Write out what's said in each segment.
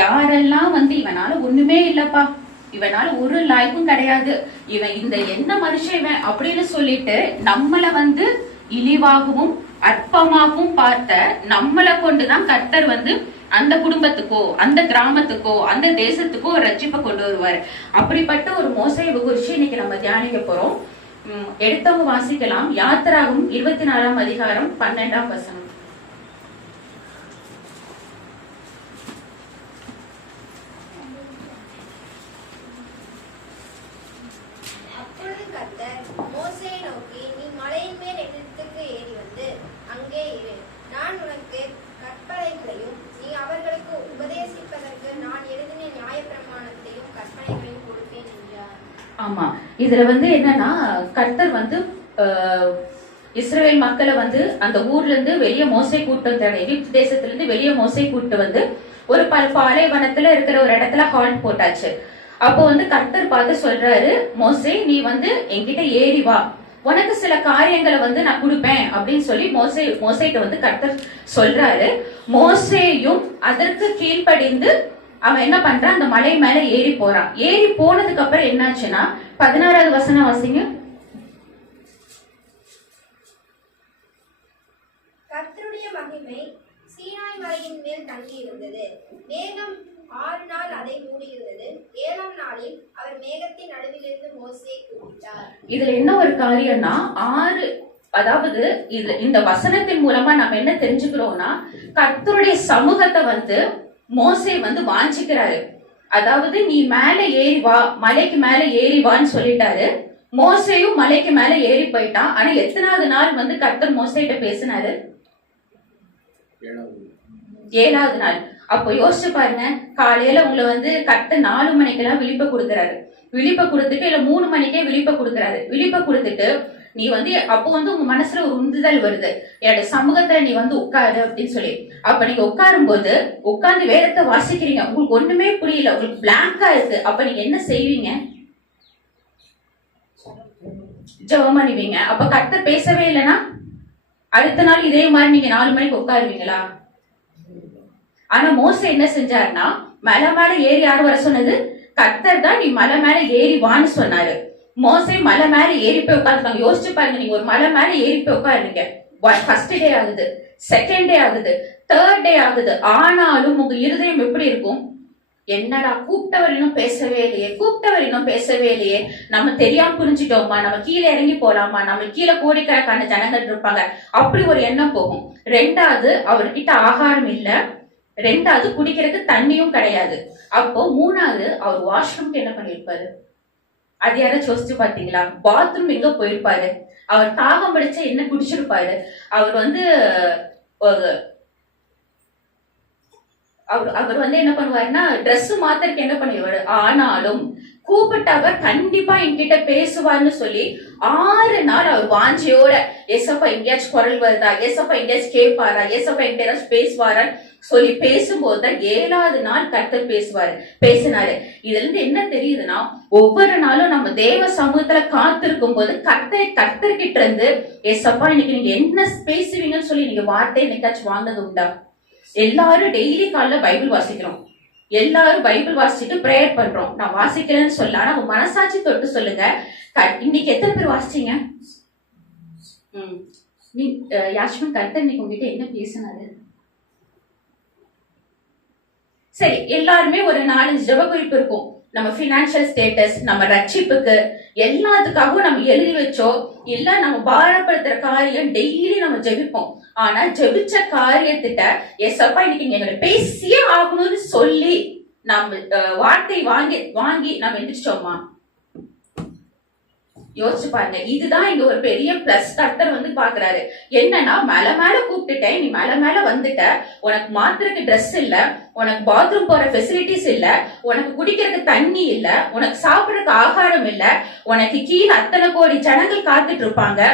யாரெல்லாம் வந்து இவனால ஒண்ணுமே இல்லப்பா, இவனால ஒரு லைஃபும் கிடையாது, இவன் இந்த என்ன மனுஷன் இவன் அப்படின்னு சொல்லிட்டு நம்மள வந்து இழிவாகவும் அற்பமாகவும் பார்த்த நம்மளை கொண்டுதான் கர்த்தர் வந்து அந்த குடும்பத்துக்கோ அந்த கிராமத்துக்கோ அந்த தேசத்துக்கோ ஒரு ரட்சிப்பை கொண்டு வருவார். அப்படிப்பட்ட ஒரு மோசேயை குறிச்சு இன்னைக்கு நம்ம தியானிக்க போறோம். எடுத்தவங்க வாசிக்கலாம். யாத்திராகும் 24ஆம் அதிகாரம் 12ஆம் வசனம். ஆமா, இதுல வந்து என்னன்னா கர்த்தர் வந்து இஸ்ரவேல் மக்களை வந்து அந்த ஊர்ல இருந்து வெளியே மோசே கூட்டு வந்தாங்க. எகிப்து தேசத்துல இருந்து வெளியே மோசே கூட்டு வந்து ஒரு பாலைவனத்துல இருக்கிற ஒரு இடத்துல ஹால்ட் போட்டாச்சு. அப்போ வந்து கர்த்தர் பார்த்து சொல்றாரு, மோசே நீ வந்து என்கிட்ட ஏறி வா, உனக்கு சில காரியங்களை வந்து நான் கொடுப்பேன் அப்படின்னு சொல்லி மோசேட்ட வந்து கர்த்தர் சொல்றாரு. மோசேயும் அதற்கு கீழ்ப்படிந்து அவன் என்ன பண்றான், அந்த மலை மேல ஏறி போறான். ஏறி போனதுக்கு அப்புறம் என்னாச்சுன்னா 16வது வசனம் வாசிங்க. கர்த்தருடைய மகிமை சீனாய் மலையின் மேல் தங்கி இருந்தது. மேகம் 6 நாள் அதை மூடி இருந்தது. 7ஆம் நாளில் அவர் மேகத்தின் நடுவிலிருந்து மோசேயை கூப்பிட்டார். இதுல என்ன ஒரு காரியம்னா, அதாவது இந்த வசனத்தின் மூலமா நம்ம என்ன தெரிஞ்சுக்கிறோம்னா, கர்த்தருடைய சமூகத்தை வந்து மோசே வந்து வாஞ்சிக்கிறாரு. அதாவது நீ மேல ஏறி வா, மலைக்கு மேல ஏறி வான்னு சொல்லிட்டாரு. மோசேயும் மலைக்கு மேல ஏறி போயிட்டான். ஆனா எத்தனாவது நாள் வந்து கர்த்தர் மோசேட்ட பேசினாரு? 7வது நாள். அப்போ யோசிச்சு பாருங்க, காலையில உங்களை வந்து கர்த்தர் 4 மணிக்கெல்லாம் விழிப்ப கொடுக்குறாரு. விழிப்ப கொடுத்துட்டு இல்ல 3 மணிக்கே விழிப்ப கொடுக்குறாரு. விழிப்ப கொடுத்துட்டு நீ வந்து அப்போ வந்து உங்க மனசுல ஒரு உந்துதல் வருது, என்னோட சமூகத்துல நீ வந்து உட்காரு அப்படின்னு சொல்லி. அப்ப நீங்க உட்காரும் போது உட்கார்ந்து வேதத்தை வாசிக்கிறீங்க, உங்களுக்கு ஒண்ணுமே புரியல, உங்களுக்கு பிளாங்கா இருக்கு. அப்ப நீங்க என்ன செய்வீங்க? ஜெபம் பண்ணுவீங்க. அப்ப கர்த்தர் பேசவே இல்லைன்னா அடுத்த நாள் இதே மாதிரி நீங்க 4 மணிக்கு உட்காருவீங்களா? ஆனா மோசே என்ன செஞ்சாருன்னா, மலை மேல ஏறி யாரு வர சொன்னது? கர்த்தர் தான் நீ மலை மேல ஏறி வான்னு சொன்னாரு. மோசே மலை மேல ஏறி போய் உட்காந்துருக்காங்க. யோசிச்சு பாருங்க, நீங்க ஒரு மலை மேல ஏறி போய் உட்காருங்க. ஃபர்ஸ்ட் டே ஆகுது, செகண்ட் டே ஆகுது, தேர்ட் டே ஆகுது. ஆனாலும் உங்க இருதயம் எப்படி இருக்கும்? என்னடா கூப்பிட்டவர் இன்னும் பேசவே இல்லையே, கூப்பிட்டவர் இன்னும் பேசவே இல்லையே, நம்ம தெரியாம புரிஞ்சுட்டோமா, நம்ம கீழே இறங்கி போலாமா, நம்ம கீழே கோடிக்கணக்கான ஜனங்கள் இருப்பாங்க, அப்படி ஒரு எண்ணம் போகும். 2வது அவர்கிட்ட ஆகாரம் இல்ல, 2வது குடிக்கிறதுக்கு தண்ணியும் கிடையாது. அப்போ 3வது அவர் வாஷ்ரூம்க்கு என்ன பண்ணிருப்பாரு? அது யாராச்சும் யோசிச்சு பாத்தீங்களா? பாத்ரூம் எங்க போயிருப்பாரு? அவர் தாகம் படிச்சா என்ன குடிச்சிருப்பாரு? அவர் வந்து அவர் வந்து என்ன பண்ணுவாருன்னா, ட்ரெஸ் மாத்திரக்கு என்ன பண்ணிடுவாரு. ஆனாலும் கூப்பிட்டவர் கண்டிப்பா என்கிட்ட பேசுவார்னு சொல்லி 6 நாள் அவர் வாஞ்சியோட, ஏசப்பா எங்கேயாச்சும் குரல் வருதா, ஏசப்பா எங்கேயாச்சும் கேட்பாரா, ஏசப்பா என்கிட்ட ஏதாச்சும் பேசுவாரான்னு சொல்லி பேசும்போது 7வது நாள் கர்த்தர் பேசினாரு. இதுல இருந்து என்ன தெரியுதுன்னா, ஒவ்வொரு நாளும் நம்ம தேவ சமூகத்துல காத்திருக்கும் போது கர்த்தர்கிட்ட இருந்து, ஏசப்பா இன்னைக்கு நீங்க என்ன பேசுவீங்கன்னு சொல்லி நீங்க வார்த்தை என்னைக்காச்சும் வாங்கினது உண்டா? எல்லாரும் டெய்லி காலைல பைபிள் வாசிக்கிறோம், எல்லாரும் பைபிள் வாசிச்சுட்டு பிரேயர் பண்றோம். நான் வாசிக்கிறேன்னு சொல்ல, ஆனா உங்க மனசாட்சி தொட்டு சொல்லுங்க, இன்னைக்கு எத்தனை பேர் வாசிச்சீங்க? யாஷ்மின், கர்த்தர் இன்னைக்கு உங்ககிட்ட என்ன பேசினாரு? சரி, எல்லாருமே ஒரு 4-5 ஜெப குறிப்பு இருக்கும். நம்ம பினான்சியல் ஸ்டேட்டஸ், நம்ம ரட்சிப்புக்கு, எல்லாத்துக்காகவும் நம்ம எழுதி வச்சோ இல்ல நம்ம பாரப்படுத்துற காரியம் டெய்லி நம்ம ஜெபிப்போம். ஆனா ஜெபிச்ச காரியத்திட்ட ஏசப்பா இன்னைக்கு எங்களை பேசியே ஆகணும்னு சொல்லி நம்ம வார்த்தை வாங்கி நம்ம எந்திரிச்சோமா? யோசிச்சு பாருங்க. இதுதான் இங்க ஒரு பெரிய பிளஸ். கர்த்தர் வந்து பாக்குறாரு என்னன்னா, மலை மேல கூப்பிட்டுட்டேன், நீ மலை மேல வந்துட்ட, உனக்கு மாத்திரக்கு ட்ரெஸ் இல்ல, உனக்கு பாத்ரூம் போற ஃபெசிலிட்டிஸ் இல்ல, உனக்கு குடிக்கிறதுக்கு தண்ணி இல்ல, உனக்கு சாப்பிடறதுக்கு ஆகாரம் இல்ல, உனக்கு கீழே அத்தனை கோடி ஜனங்கள் காத்துட்டு இருப்பாங்க.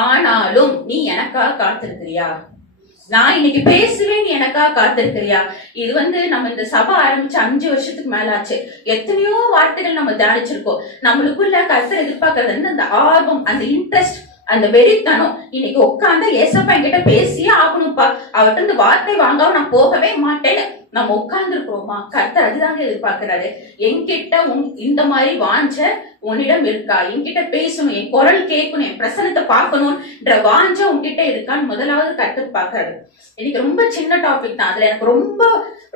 ஆனாலும் நீ எனக்காக காத்திருக்கிறியா? நான் இன்னைக்கு பேசுவேன், எனக்காக காத்திருக்கிறியா? இது வந்து நம்ம இந்த சபை ஆரம்பிச்சு 5 வருஷத்துக்கு மேல ஆச்சு. எத்தனையோ வார்த்தைகள் நம்ம தியானிச்சிருக்கோம். நம்மளுக்குள்ள கர்த்தர் எதிர்பார்க்கறது அந்த ஆர்வம், அந்த இன்ட்ரெஸ்ட், அந்த வெறித்தனம். இன்னைக்கு உட்கார்ந்து ஏசப்பா என்கிட்ட பேசியே ஆகணும்ப்பா, அவர்கிட்ட இந்த வார்த்தை வாங்காம நான் போகவே மாட்டேன்னு நம்ம உட்கார்ந்து இருக்கிறோமா? கர்த்தர் அதுதாங்க எதிர்பார்க்கிறாரு. என்கிட்ட இந்த மாதிரி வாஞ்ச உன்னிடம் இருக்கா? என்கிட்ட பேசணும், என் குரல் கேட்கணும், என் பிரசனத்தை பார்க்கணும்ன்ற வாஞ்ச உன்கிட்ட இருக்கான்னு முதலாவது கர்த்தர் பார்க்கறாரு. இன்னைக்கு ரொம்ப சின்ன டாபிக் தான், அதுல எனக்கு ரொம்ப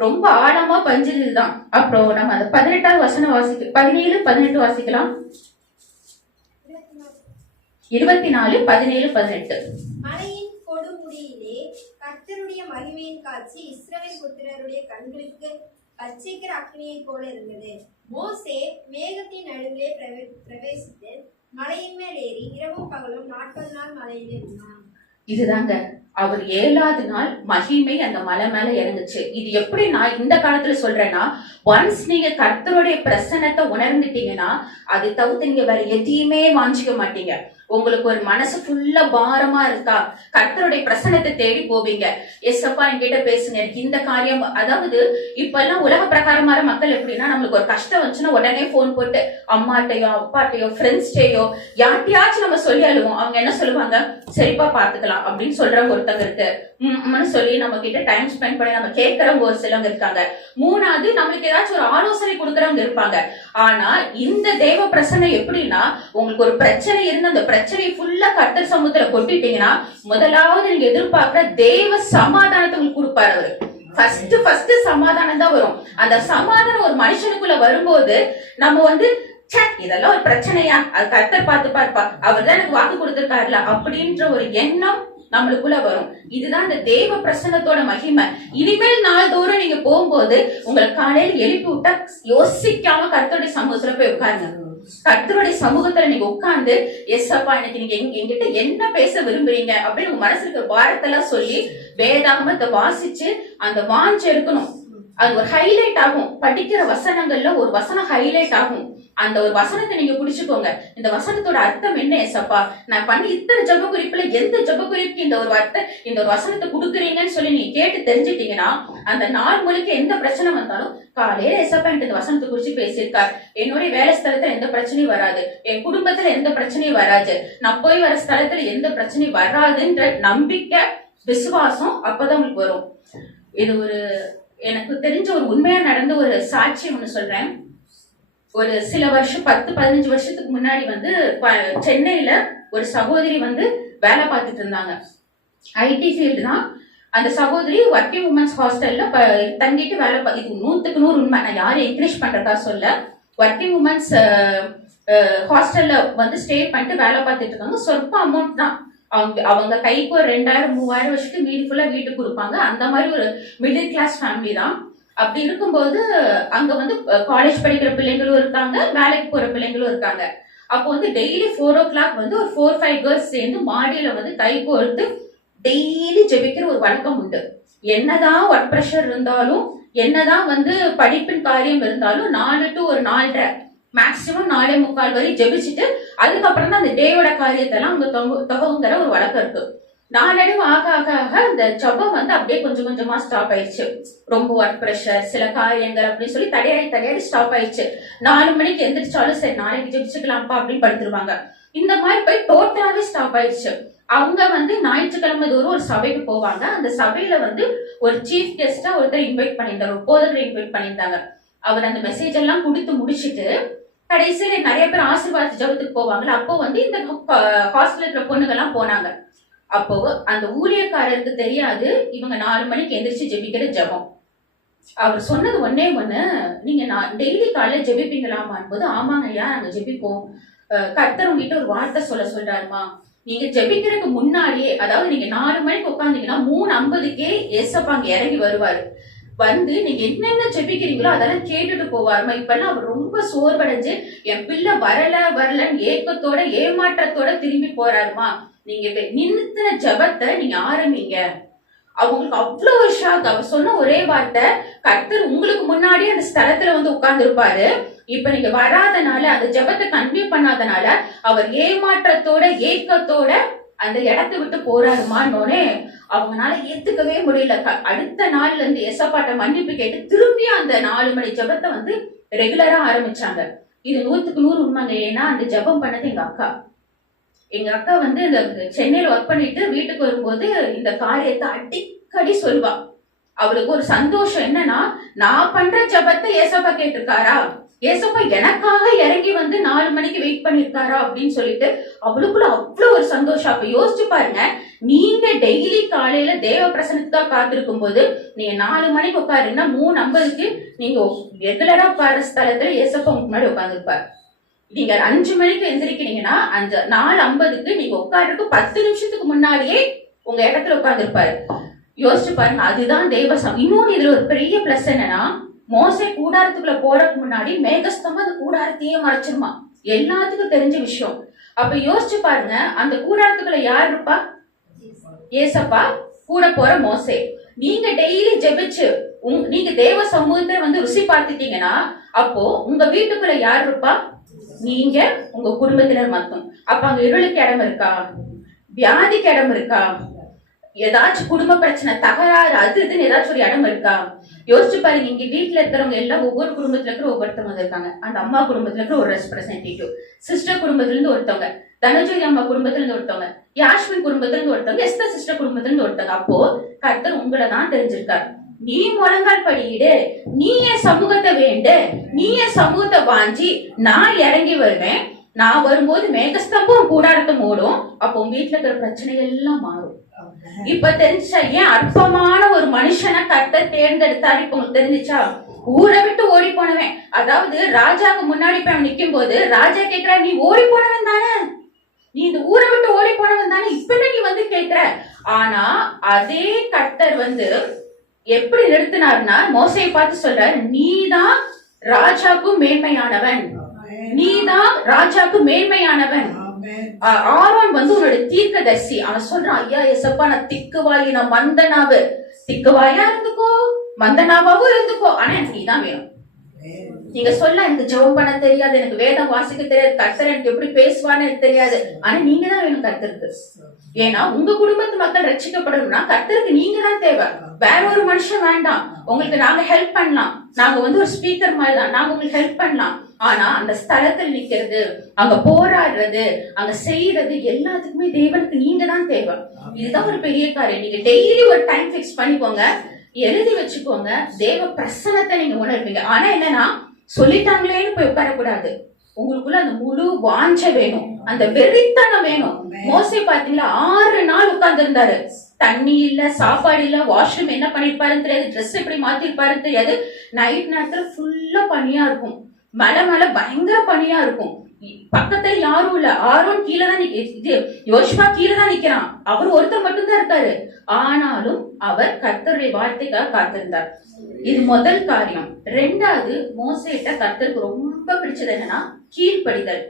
ரொம்ப ஆழமா பஞ்சிருதுதான். அப்புறம் நம்ம அந்த 18வது வசனம் 17, 18 வாசிக்கலாம். 24, 17, 18. மலையின் கொடுமுடியிலே கர்த்தருடைய மகிமையின் காட்சி இஸ்ரவேல் புத்திரருடைய கண்களுக்கு பச்சைக்கிற அக்னியை போல இருந்தது. மோசே மேகத்தின் நடுவிலே பிரவேசித்து மலையின் மேல் ஏறி இரவும் பகலும் 40 நாள் மலையிலே இருந்தான். இதுதாங்க அவர் 7வது நாள் மகிமை அந்த மலை மேல இறங்குச்சு. இது எப்படி நான் இந்த காலத்துல சொல்றேன்னா, ஒன்ஸ் நீங்க கர்த்தருடைய பிரசன்னத்தை உணர்ந்துட்டீங்கன்னா அது தவிர்த்து நீங்க வேற எதையுமே வாஞ்சிக்க மாட்டீங்க. உங்களுக்கு ஒரு மனசு ஃபுல்லா பாரமா இருக்கா, கர்த்தருடைய பிரசன்னத்தை தேடி போவீங்க. எஸ்அப்பா என்கிட்ட பேசுங்க, எனக்கு இந்த காரியம். அதாவது இப்ப எல்லாம் உலக பிரகாரமான மக்கள் எப்படின்னா, நம்மளுக்கு ஒரு கஷ்டம் வந்துச்சுன்னா உடனே போன் போட்டு அம்மாட்டையோ அப்பாட்டையோ ஃப்ரெண்ட்ஸ்டையோ யார்ட்டையாச்சும் நம்ம சொல்லி அழுவோம். அவங்க என்ன சொல்லுவாங்க, சரிப்பா பாத்துக்கலாம் அப்படின்னு சொல்றவங்க ஒருத்தங்க இருக்கு. சொல்லி நம்ம கிட்ட டைம் ஸ்பெண்ட் பண்ணி நம்ம கேட்கறவங்க ஒரு சிலவங்க இருக்காங்க. 3வது நம்மளுக்கு ஏதாச்சும் ஒரு ஆலோசனை கொடுக்கறவங்க இருப்பாங்க. ஆனா இந்த தேவ பிரசன்னம் எப்படின்னா, உங்களுக்கு ஒரு பிரச்சனை இருந்து அந்த பிரச்சனையை ஃபுல்லா கர்த்தர் சமூகத்துல கொட்டிட்டீங்கன்னா முதலாவது நீங்க எதிர்பார்க்கிற தேவ சமாதானத்தை உங்களுக்கு கொடுப்பாரு அவரு. ஃபர்ஸ்ட் சமாதானம் தான் வரும். அந்த சமாதானம் ஒரு மனுஷனுக்குள்ள வரும்போது நம்ம இதெல்லாம் ஒரு பிரச்சனையா, அது கர்த்தர் பார்த்து பார்ப்பா, அவர் தான் எனக்கு வாக்கு கொடுத்திருக்காருல அப்படின்ற ஒரு எண்ணம் நம்மளுக்குள்ள வரும். இதுதான் இந்த தேவ பிரசன்னத்தோட மகிமை. இனிமேல் நாள்தோறும் நீங்க போகும்போது உங்களை காலையில எழுப்பி விட்டா யோசிக்காம கர்த்தருடைய சமூகத்துல போய் உட்காருங்க. கர்த்தருடைய சமூகத்துல நீங்க உட்கார்ந்து எஸ்அப்பா எனக்கு நீங்க என்கிட்ட என்ன பேச விரும்புறீங்க அப்படின்னு உங்க மனசுல இருக்கிற வார்த்தைலாம் சொல்லி வேதாகமத்தை வாசிச்சு அந்த வாஞ்சு எடுக்கணும். அது ஒரு ஹைலைட் ஆகும். படிக்கிற வசனங்கள்ல ஒரு வசனம் ஹைலைட் ஆகும். அந்த ஒரு வசனத்தை நீங்க புடிச்சுக்கோங்க. இந்த வசனத்தோட அர்த்தம் என்ன ஏசப்பா, நான் பண்ணி இத்தனை ஜெப குறிப்புல எந்த ஜெப குறிப்புக்கு இந்த ஒரு வசனத்தை கொடுக்குறீங்கன்னு சொல்லி நீங்க கேட்டு தெரிஞ்சுட்டீங்கன்னா அந்த நாள் முழுக்க எந்த பிரச்சனை வந்தாலும் காலையில ஏசப்பா இந்த வசனத்தை குறிச்சு பேசியிருக்கார், என்னுடைய வேலை ஸ்தலத்துல எந்த பிரச்சனையும் வராது, என் குடும்பத்துல எந்த பிரச்சனையும் வராது, நான் போய் வர ஸ்தலத்துல எந்த பிரச்சனையும் வராதுன்ற நம்பிக்கை விசுவாசம் அப்பதான் உங்களுக்கு வரும். இது எனக்கு தெரிஞ்ச ஒரு உண்மையா நடந்த ஒரு சாட்சி ஒண்ணு சொல்றேன். ஒரு சில வருஷம் 10-15 வருஷத்துக்கு முன்னாடி சென்னையில ஒரு சகோதரி வேலை பார்த்துட்டு இருந்தாங்க. ஐடி ஃபீல்டு தான். அந்த சகோதரி ஒர்க்கிங் உமன்ஸ் ஹாஸ்டல்ல தங்கிட்டு வேலை இது 100க்கு 100 உண்மை, நான் யாரும் என்கரேஜ் பண்றதா சொல்ல. ஒர்க்கிங் உமன்ஸ் ஹாஸ்டல்ல ஸ்டே பண்ணிட்டு வேலை பார்த்துட்டு இருக்காங்க. சொற்ப அமௌண்ட் தான். அவங்க கைக்கு ஒரு 2000-3000 வச்சுட்டு மீதி ஃபுல்லா வீட்டுக்கு கொடுப்பாங்க. அந்த மாதிரி ஒரு மிடில் கிளாஸ் ஃபேமிலி தான். அப்படி இருக்கும்போது அங்க காலேஜ் படிக்கிற பிள்ளைங்களும் இருக்காங்க, வேலைக்கு போற பிள்ளைங்களும் இருக்காங்க. அப்போ டெய்லி 4 o'clock ஒரு 4-5 கேர்ள்ஸ் சேர்ந்து மாடியில கை கோர்த்து டெய்லி ஜெபிக்கிற ஒரு வழக்கம் உண்டு. என்னதான் ஒர்க் ப்ரெஷர் இருந்தாலும், என்னதான் படிப்பின் காரியம் இருந்தாலும் 4 to 4:30 மேக்சிமம் 4:45 வரை ஜெபிச்சுட்டு அதுக்கப்புறம் தான் அந்த டேயோட காரியத்தெல்லாம் அவங்க தொகுங்கிற ஒரு வழக்கம் இருக்கு. நாளடைவு ஆக ஆக ஆக அந்த ஜபம் அப்படியே கொஞ்சம் கொஞ்சமா ஸ்டாப் ஆயிடுச்சு. ரொம்ப ஒர்க் ப்ரெஷர், சில காரியங்கள் அப்படின்னு சொல்லி தடையாடி ஸ்டாப் ஆயிடுச்சு. 4 மணிக்கு எந்திரிச்சாலும் சரி நாளைக்கு ஜெபிச்சுக்கலாம்ப்பா அப்படின்னு படுத்துருவாங்க. இந்த மாதிரி போய் டோட்டலாவே ஸ்டாப் ஆயிடுச்சு. அவங்க ஞாயிற்றுக்கிழமை தோறும் ஒரு சபைக்கு போவாங்க. அந்த சபையில ஒரு சீஃப் கெஸ்டா ஒருத்தர் இன்வைட் பண்ணியிருந்தாங்க, ஒரு போதகரை இன்வைட் பண்ணியிருந்தாங்க. அவர் அந்த மெசேஜ் எல்லாம் கொடுத்து முடிச்சுட்டு கடைசியில நிறைய பேர் ஆசீர்வாத ஜபத்துக்கு போவாங்கல்ல, அப்போ இந்த ஹாஸ்டல்ல இருக்கிற பொண்ணுங்கெல்லாம் போனாங்க. அப்போ அந்த ஊழியக்காரருக்கு தெரியாது இவங்க 4 மணிக்கு எந்திரிச்சு ஜெபிக்கிற ஜபம். அவர் சொன்னது ஒன்னே ஒண்ணு, நீங்க டெய்லி காலையில ஜெபிப்பீங்களாமான் போது, ஆமாங்க ஐயா நாங்க ஜெபிப்போம், கர்த்தர் உங்ககிட்ட ஒரு வார்த்தை சொல்றாருமா, நீங்க ஜெபிக்கிறதுக்கு முன்னாடியே, அதாவது நீங்க 4 மணிக்கு உட்காந்தீங்கன்னா 3:50க்கே ஏசப்பா அங்க இறங்கி வருவாரு. நீங்க என்னென்ன ஜெபிக்கிறீங்களோ அதெல்லாம் கேட்டுட்டு போவாருமா. இப்பெல்லாம் அவர் ரொம்ப சோர்வடைஞ்சு என் பிள்ளை வரலன்னு ஏக்கத்தோட ஏமாற்றத்தோட திரும்பி போறாருமா. நீங்க நிறுத்தின ஜபத்தை நீங்க ஆரம்பிங்க. அவங்களுக்கு அவ்வளவு ஒரு ஷாக். அவர் சொன்ன ஒரே வார்த்தை, கர்த்தர் உங்களுக்கு முன்னாடியே அந்த ஸ்தலத்துல உட்கார்ந்து இருப்பாரு, இப்ப நீங்க வராதனால அந்த ஜபத்தை கன்வியூ பண்ணாதனால அவர் ஏமாற்றத்தோட ஏக்கத்தோட அந்த இடத்தை விட்டு போறாருமான்னோடனே அவங்களால ஏத்துக்கவே முடியல. அடுத்த நாள்ல இருந்து ஏசப்பாட்ட மன்னிப்பு கேட்டு திரும்பி அந்த 4 மணி ஜபத்தை ரெகுலரா ஆரம்பிச்சாங்க. இது 100க்கு 100 உண்மைங்க. ஏன்னா அந்த ஜபம் பண்ணது எங்க அக்கா. எங்க அக்கா வந்து இந்த சென்னையில ஒர்க் பண்ணிட்டு வீட்டுக்கு வரும்போது இந்த காரியத்தை அடிக்கடி சொல்வா. அவளுக்கு ஒரு சந்தோஷம் என்னன்னா, நான் பண்ற ஜபத்தை ஏசப்பா கேட்டிருக்காரா, ஏசப்பா எனக்காக இறங்கி வந்து 4 மணிக்கு வெயிட் பண்ணிருக்காரா அப்படின்னு சொல்லிட்டு அவளுக்குள்ள அவ்வளவு ஒரு சந்தோஷம். அப்ப யோசிச்சு பாருங்க, நீங்க டெய்லி காலையில தேவ பிரசனத்துக்காக காத்திருக்கும் போது நீங்க 4 மணிக்கு உட்காருன்னா 3:50க்கு நீங்க ரெகுலரா உட்கார ஸ்தலத்துல ஏசப்பா முன்னாடி உட்காந்துருப்பாரு. நீங்க 5 மணிக்கு எந்திரிக்கிறீங்கன்னா 4:50க்கு நீங்க உட்கார்றதுக்கு 10 நிமிஷத்துக்கு முன்னாடியே உங்க இடத்துல உட்கார்ந்துருப்பாரு. யோசிச்சு பாருங்க, அதுதான் தெய்வசம். இன்னொன்னு இதுல ஒரு பெரிய பிளஸ் என்னன்னா, மோசே கூடாரத்துக்குள்ள போறதுக்கு முன்னாடி மேகஸ்தம்பம் அந்த கூடாரத்தையே மறைச்சிருமா, எல்லாத்துக்கும் தெரிஞ்ச விஷயம். அப்ப யோசிச்சு பாருங்க, அந்த கூடாரத்துக்குள்ள யார் இருப்பா? ஏசப்பா கூட போற மோசே. நீங்க டெய்லி ஜெபிச்சு நீங்க தேவ சமூகத்தை வந்து ருசி பார்த்துட்டீங்கன்னா அப்போ உங்க வீட்டுக்குள்ள யார் இருப்பா? நீங்க உங்க குடும்பத்தினர் மட்டும். அப்ப அங்க இருளுக்கு இடம் இருக்கா? வியாதிக்கு இடம் இருக்கா? ஏதாச்சும் குடும்ப பிரச்சனை, தகராறு, அது இதுன்னு ஏதாச்சும் ஒரு இடம் இருக்கா? யோசிச்சு பாருங்க, இங்க வீட்டுல இருக்கிறவங்க எல்லாம் ஒவ்வொரு குடும்பத்துல இருக்கிற ஒவ்வொருத்தவங்க இருக்காங்க. அந்த அம்மா குடும்பத்துல இருக்கிற ஒரு ரெப்ரசன்டேட்டிவ், சிஸ்டர் குடும்பத்துல இருந்து ஒருத்தவங்க, தனஜோதி அம்மா குடும்பத்துல இருந்து ஒருத்தவங்க, யாஸ்மின் குடும்பத்துல இருந்து ஒருத்தவங்க, எஸ்தர் சிஸ்டர் குடும்பத்துல இருந்து ஒருத்தவங்க. அப்போ கர்த்தர் உங்களை தான் தெரிஞ்சிருக்காரு. நீ முழங்கால் படியிடு, நீ என் சமூகத்தை வேண்டு, நீ என் சமூகத்தை வாஞ்சி நான் இறங்கி வருவேன். நான் வரும்போது மேகஸ்தம்பம் கூடாரத்தை மூடும். அப்போ உங்க வீட்டுல இருக்கிற பிரச்சனைகள் எல்லாம் மாறும். இப்ப தெரிஞ்சா ஏன் அற்பமான ஒரு மனுஷனை கர்த்தர் தேர்ந்தெடுத்தாரு? இப்ப உங்களுக்கு தெரிஞ்சிச்சா? ஊரை விட்டு ஓடி போனவன், அதாவது ராஜாவுக்கு முன்னாடி போய் அவன் நிக்கும் போது ராஜா கேக்குறா, நீ ஓடி போனவன் தானே, நீ இந்த ஊரை விட்டு ஓடி போனவன் தானே, இப்ப நீ வந்து கேக்குற. ஆனா அதே கர்த்தர் வந்து எப்படி நிறுத்தினார்னா, மோசையை பார்த்து சொல்றாரு, நீதான் ராஜாக்கும் மேன்மையானவன், நீதான் ராஜாக்கும் மேன்மையானவன். ஆரோன் வந்து உன்னோட தீர்க்கதரிசி. அவன் சொல்றான், ஐயா ஏசப்பா, நான் திக்குவாயி, நான் மந்தனாவு, திக்குவாயா இருந்துக்கோ, மந்தனாவாவும் இருந்துக்கோ, ஆனா எனக்கு நீதான் வேணும். நீங்க சொல்ல, எனக்கு ஜெபம் பண்ண தெரியாது, எனக்கு வேதம் வாசிக்க தெரியாது, கர்த்தர் எனக்கு எப்படி பேசுவான்னு எனக்கு தெரியாது, ஆனா நீங்க தான் வேணும் கர்த்தருக்கு. ஏன்னா உங்க குடும்பத்து மக்கள் ரட்சிக்கப்படணும்னா கர்த்தருக்கு நீங்க தான் தேவை, வேற ஒரு மனுஷன் வேண்டாம். உங்களுக்கு நாங்க ஹெல்ப் பண்ணலாம், நாங்க வந்து ஒரு ஸ்பீக்கர் மாதிரி தான், நாங்க உங்களுக்கு ஹெல்ப் பண்ணலாம். ஆனா அந்த ஸ்தலத்தில் நிக்கிறது, அங்க போராடுறது, அங்க செய்யறது எல்லாத்துக்குமே தேவனுக்கு நீங்க தான் தேவை. இதுதான் ஒரு பெரிய காரியம். நீங்க டெய்லி ஒரு டைம் பிக்ஸ் பண்ணிக்கோங்க, எழுதி வச்சுக்கோங்க, தேவ பிரசன்னத்தை நீங்க உணர்வீங்க. ஆனா என்னன்னா, சொல்லிட்டாங்களேன்னு போய் உட்காரக்கூடாது. உங்களுக்குள்ள அந்த முழு வாஞ்ச வேணும், அந்த வெறித்தனம் வேணும். மோசே பாத்தீங்களா, 6 நாள் உட்கார்ந்து இருந்தாரு. தண்ணி இல்ல, சாப்பாடு இல்ல, வாஷ்ரூம் என்ன பண்ணிருப்பாருன்னு தெரியாது, ட்ரெஸ் எப்படி மாத்திருப்பாருன்னு தெரியாது. நைட் நேரத்துல ஃபுல்லா பனியா இருக்கும், மலை மேல பயங்கர பனியா இருக்கும். பக்கத்துல யாரும் இல்ல. ஆரோன் கீழே தான் யோசுவா கீழே தான் நிக்கிறான், அவர் ஒருத்தர் மட்டும் தான் இருக்காரு. ஆனாலும் அவர் கர்த்தருடைய வார்த்தைக்காக காத்திருந்தார். இது முதல் காரியம். 2வது, மோசேட்ட கர்த்தருக்கு ரொம்ப பிடிச்சது என்னன்னா கீழ்ப்படிதல்.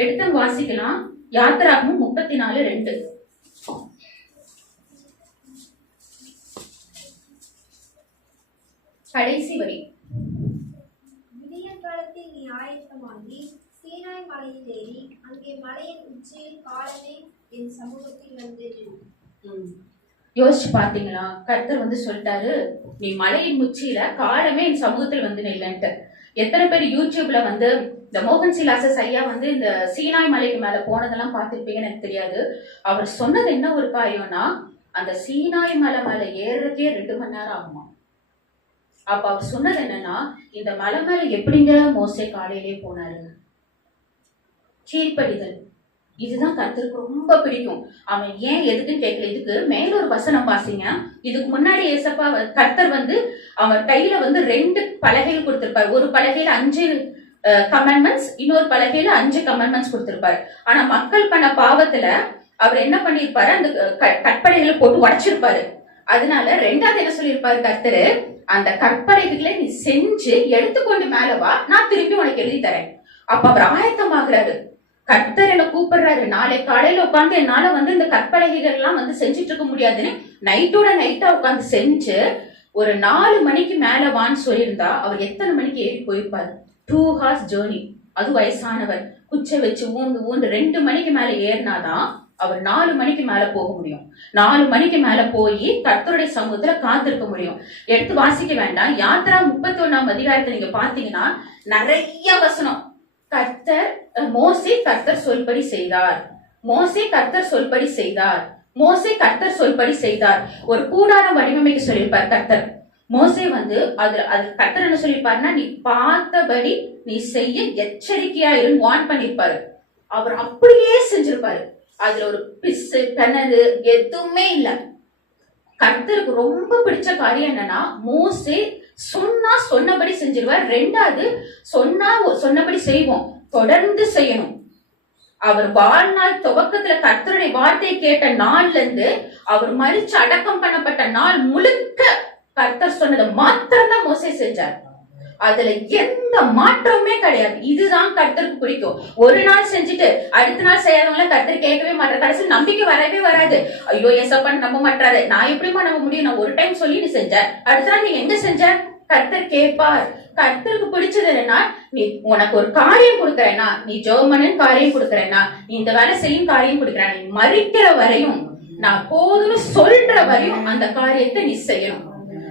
எடுத்து வாசிக்கலாம், யாத்திராகமும் 34:2. கடைசி வரி. விடிய காலத்தில் நீ ஆயத்தமாகி சீனாய் மலையில் ஏறி அங்கே மலையின் உச்சியில் காலமே என் சமூகத்தில் வந்து. யோசிச்சு பாத்தீங்களா, கர்த்தர் வந்து சொல்லிட்டாரு, நீ மலையின் உச்சியில காலமே என் சமூகத்தில் வந்து நில்லுன்ட்டு. எத்தனை பேர் யூடியூப்ல வந்து இந்த மோகன் சிலாசஸ் ஐயா வந்து இந்த சீனாய் மலைக்கு மேல போனதெல்லாம் பார்த்திருப்பீங்கன்னு எனக்கு தெரியாது. அவர் சொன்னது என்ன ஒரு காரியம்னா, அந்த சீனாய் மலை மேல ஏறதுக்கே 2 மணி நேரம் ஆகுமா. அப்ப அவர் சொன்னது என்னன்னா, இந்த மலை மேல எப்படிங்க மோசே காலையிலே போனாரு? கீழ்ப்படிதல். இதுதான் கர்த்தருக்கு ரொம்ப பிடிக்கும். அவன் ஏன் எதுக்குன்னு கேட்கல. இதுக்கு மேல ஒரு வசனம் வாசிங்க. இதுக்கு முன்னாடி ஏசப்பா கர்த்தர் வந்து அவன் கையில வந்து 2 பலகைகள் கொடுத்திருப்பாரு. ஒரு பலகையில 5 கமெண்ட்மெண்ட்ஸ், இன்னொரு பலகையில 5 கமெண்ட்மெண்ட்ஸ் கொடுத்திருப்பாரு. ஆனா மக்கள் பண்ண பாவத்துல அவர் என்ன பண்ணிருப்பாரு, அந்த கற்பனைகளை போட்டு உடைச்சிருப்பாரு. அதனால 2வது என்ன சொல்லியிருப்பாரு கர்த்தரு, அந்த கற்பனைகளை நீ செஞ்சு எடுத்துக்கொண்டு மேல வா, நான் திருப்பி உனக்கு எழுதி தரேன். அப்ப அவர் ஆயத்தமாகறாரு. கர்த்தர் என்ன கூப்பிடுறாரு, நாளை காலையில உட்காந்து என்னால வந்து இந்த கற்பலகைகள் எல்லாம் வந்து செஞ்சுட்டு இருக்க முடியாதுன்னு நைட்டோட நைட்டா உட்காந்து செஞ்சு ஒரு 4 மணிக்கு மேல வான்னு சொல்லியிருந்தா அவர் எத்தனை மணிக்கு ஏறி போயிருப்பாரு? 2 hours ஜேர்னி. அது வயசானவர் குச்சை வச்சு ஊந்து 2 மணிக்கு மேல ஏறினாதான் அவர் 4 மணிக்கு மேல போக முடியும். 4 மணிக்கு மேல போய் கர்த்தருடைய சமூகத்துல காத்திருக்க முடியும். எடுத்து வாசிக்க வேண்டாம். யாத்திரா 31ஆம் அதிகாரத்தை நீங்க பாத்தீங்கன்னா நிறைய வசனம். கர்த்தர் மோசே கர்த்தர் சொல்படி செய்தார். மோசே கர்த்தர் சொல்படி செய்தார். மோசே கர்த்தர் சொல்படி செய்தார். ஒரு கூடாரம் வடிவமைக்க சொல்லியிருப்பார் கர்த்தர். மோசே அது கர்த்தர் என்ன சொல்லிருப்பாருன்னா, நீ பார்த்தபடி நீ செய்ய எச்சரிக்கையா இருந்து வார்ன் பண்ணிருப்பாரு. அவர் அப்படியே செஞ்சிருப்பாரு. அதுல ஒரு பிசு கிணறு எதுவுமே இல்ல. கர்த்தருக்கு ரொம்ப பிடிச்ச காரியம் என்னன்னா, மோசே சொன்னபடி செஞ்சிருவார். ரெண்டாவது சொன்னபடி செய்வோம், தொடர்ந்து செய்யணும். அவர் வாழ்நாள் துவக்கத்துல கர்த்தருடைய வார்த்தையை கேட்ட நாள்ல இருந்து அவர் மரிச்சு அடக்கம் பண்ணப்பட்ட நாள் முழுக்க கர்த்தர் சொன்னதை மாத்திரம்தான் மோசே செஞ்சார். அதுல எந்த மாற்றமுமே கிடையாது. இதுதான் கர்த்தருக்கு பிடிக்கும். ஒரு நாள் செஞ்சுட்டு அடுத்த நாள் செய்யாதவங்கள கர்த்தர் கேட்கவே மாட்டார். கடைசி நம்பிக்கை வரவே வராது. ஐயோ ஏசப்பான்னு நம்ப மாட்டாரு, நான் எப்படிமா நம்ப முடியும், நான் ஒரு டைம் சொல்லி நீ செஞ்ச, அடுத்த நாள் நீ எங்க செஞ்ச, கர்த்தர் கேட்பார். கர்த்தருக்கு பிடிச்சது என்னன்னா, நீ உனக்கு ஒரு காரியம் கொடுக்கறேன்னா, நீ ஜெர்மனின் காரியம் கொடுக்கறேன்னா, நீ இந்த வேலை செய்யும் காரியம் கொடுக்கறேன், நீ மறிக்கிற வரையும் நான் போதும்னு சொல்ற வரையும் அந்த காரியத்தை நீ செய்யணும்.